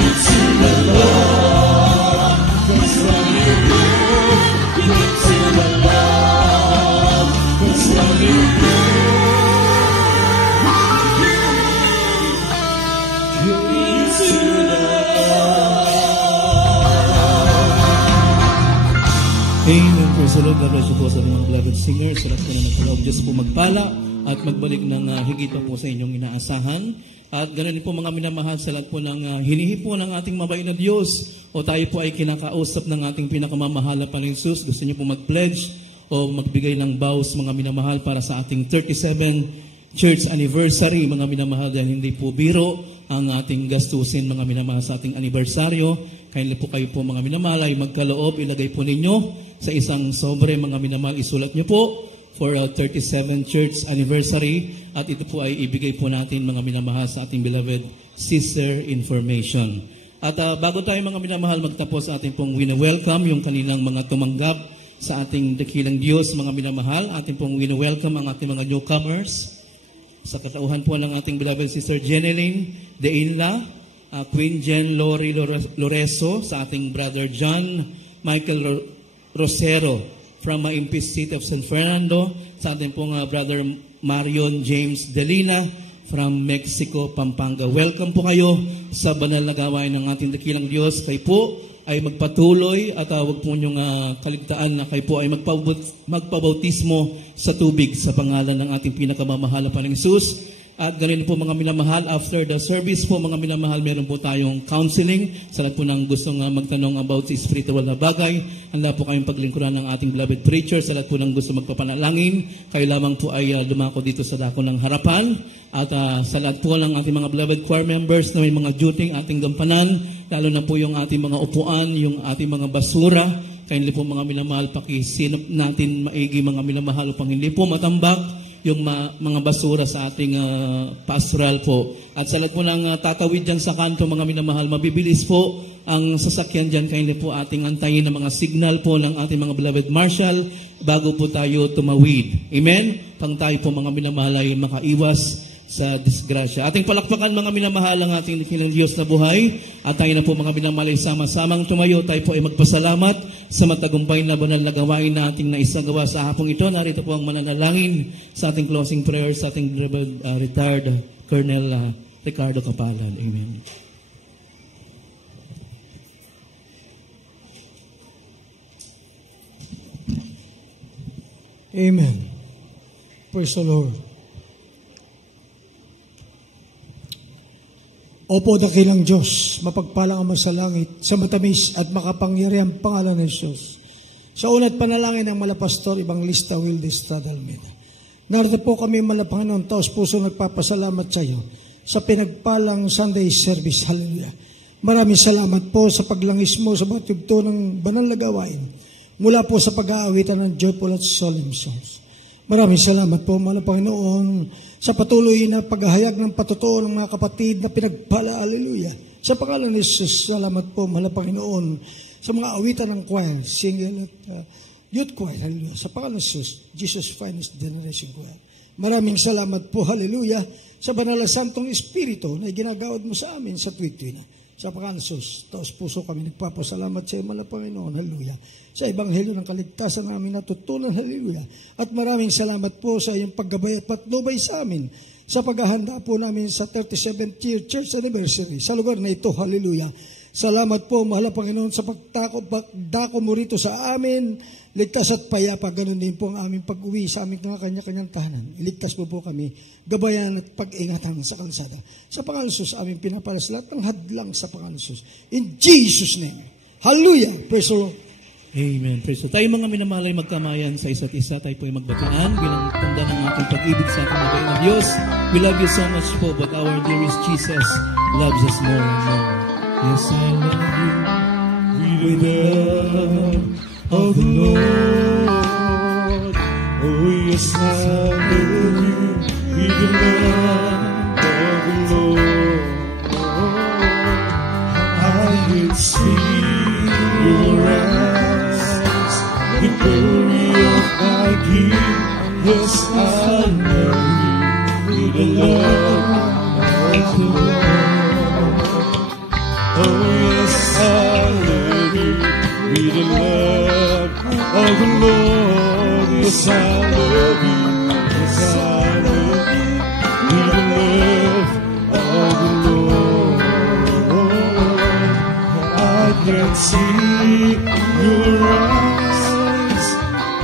it to the Lord, 'cause when you give it to the Lord, 'cause when you give it to the Amen. Praise the Lord. God bless you po sa mga beloved singers. Sa lahat po na magkaloob, Diyos po magpala at magbalik ng higit pa po sa inyong inaasahan. At ganoon din po mga minamahal sa lahat po ng hinihipo ng ating mabait na Diyos o tayo po ay kinakausap ng ating pinakamamahal na Panginoon Jesus. Gusto niyo po mag-pledge o magbigay ng vows mga minamahal para sa ating 37 church anniversary, mga minamahal, dahil hindi po biro ang ating gastusin, mga minamahal, sa ating anibersaryo. Kaya po kayo po, mga minamahal, ay magkaloob, ilagay po ninyo sa isang sobre, mga minamahal, isulat nyo po for our 37 church anniversary, at ito po ay ibigay po natin, mga minamahal, sa ating beloved sister information. At bago tayo, mga minamahal, magtapos sa ating pong wina-welcome yung kanilang mga tumanggap sa ating dakilang Diyos, mga minamahal, ating pong wina-welcome ang ating mga newcomers. Sa katauhan po ng ating beloved sister Jeneline De Inla, Queen Jen Lori Loreso, sa ating brother John Michael Rosero from Impis City of San Fernando, sa ating pong brother Marion James Delina from Mexico, Pampanga. Welcome po kayo sa banal na gawain ng ating dakilang Diyos. Kayo po ay magpatuloy at huwag po niyong kaligtaan na kayo po ay magpabautismo sa tubig sa pangalan ng ating pinakamamahal na Panginoong Hesus. At ganun po, mga minamahal, after the service po, mga minamahal, meron po tayong counseling. Sa lahat po ng gustong magtanong about sa spiritual na bagay, handa po kayong paglingkuran ng ating beloved preacher. Sa lahat po ng gusto magpapanalangin, kayo lamang po ay lumako dito sa dako ng harapan. At sa lahat po ng ating mga beloved choir members na may mga duty ating gampanan, lalo na po yung ating mga upuan, yung ating mga basura, kayo po, mga minamahal, pakisinop natin maigi, mga minamahal, upang hindi po matambak yung mga basura sa ating pastoral po. At sa lahat po ng tatawid dyan sa kanto, mga minamahal, mabibilis po ang sasakyan dyan. Kaya po ating antayin ng mga signal po ng ating mga beloved marshal bago po tayo tumawid. Amen? Pang tayo po, mga minamahal, ay makaiwas sa disgrasya. Ating palakpakan, mga minamahal, ang ating dakilang Diyos na buhay. At tayo na po, mga minamahal, ay sama-samang tumayo. Tayo po ay magpasalamat sa matagumpay na banal na gawain na ating naisagawa sa hapong ito. Narito po ang mananalangin sa ating closing prayer sa ating retired Colonel Ricardo Capalan. Amen. Amen. Praise the Lord. Opo, dakilang Diyos, mapagpalang Ama sa langit, sa matamis at makapangyarihang pangalan ng Diyos. Sa una't panalangin ng Malapastor Evangelista Wilde Estrada Almeida. Narito po kami, Malapanginoon, taos puso nagpapasalamat sa iyo sa pinagpalang Sunday service. Hallelujah. Maraming salamat po sa paglangis mo sa bawat yugto ng banal na gawain mula po sa pag-aawitan ng joyful at solemn songs. Maraming salamat po, Malapanginoon, sa patuloy na paghahayag ng patotoo ng mga kapatid na pinagpala, hallelujah. Sa pangalan ni Jesus, salamat po, mahal na Panginoon, sa mga awitan ng choir, single at youth choir, hallelujah. Sa pangalan ni Jesus Finest Generation Choir. Maraming salamat po, hallelujah, sa banal na santong Espiritu na ginagawad mo sa amin sa tuwid-tuwid na. Sa pangalan ni Jesus, taos puso kami nagpapasalamat sa iyo, mahal na Panginoon, hallelujah. Sa Ebanghelyo ng kaligtasan namin natutunan, hallelujah. At maraming salamat po sa iyong paggabay at patnubay sa amin sa paghahanda po namin sa 37th year church anniversary sa lugar na ito, hallelujah. Salamat po, mahal na Panginoon, sa pagdako mo rito sa amin, ligtas at payapa. Ganun din po ang aming pag-uwi sa aming kanya-kanyang tahanan. Iligtas mo po kami, gabayan at pag-ingatan sa kalsada. Sa pangalan ni Jesus, aming pinapalas lahat ng hadlang sa pangalan ni Jesus. In Jesus' name. Hallelujah. Praise the Lord. Amen. Praise the Lord. Tayo, mga minamalay, magkamayan sa isa't isa. Tayo po ay magbataan bilang tanda ng ating pag-ibig sa ating mabay na Diyos. We love you so much po, but our dearest Jesus loves us more and more. Yes, I love you with the love of the Lord. Oh, yes, I love you with the love of the Lord. I can see your eyes, the glory of my King. Yes, I love you with the love of the Lord. Oh, yes, I love you with the love of the Lord. Yes, I love you. Yes, I love you with the love of the Lord. I can see your eyes,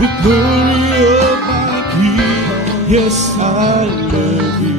the glory of my King. Yes, I love you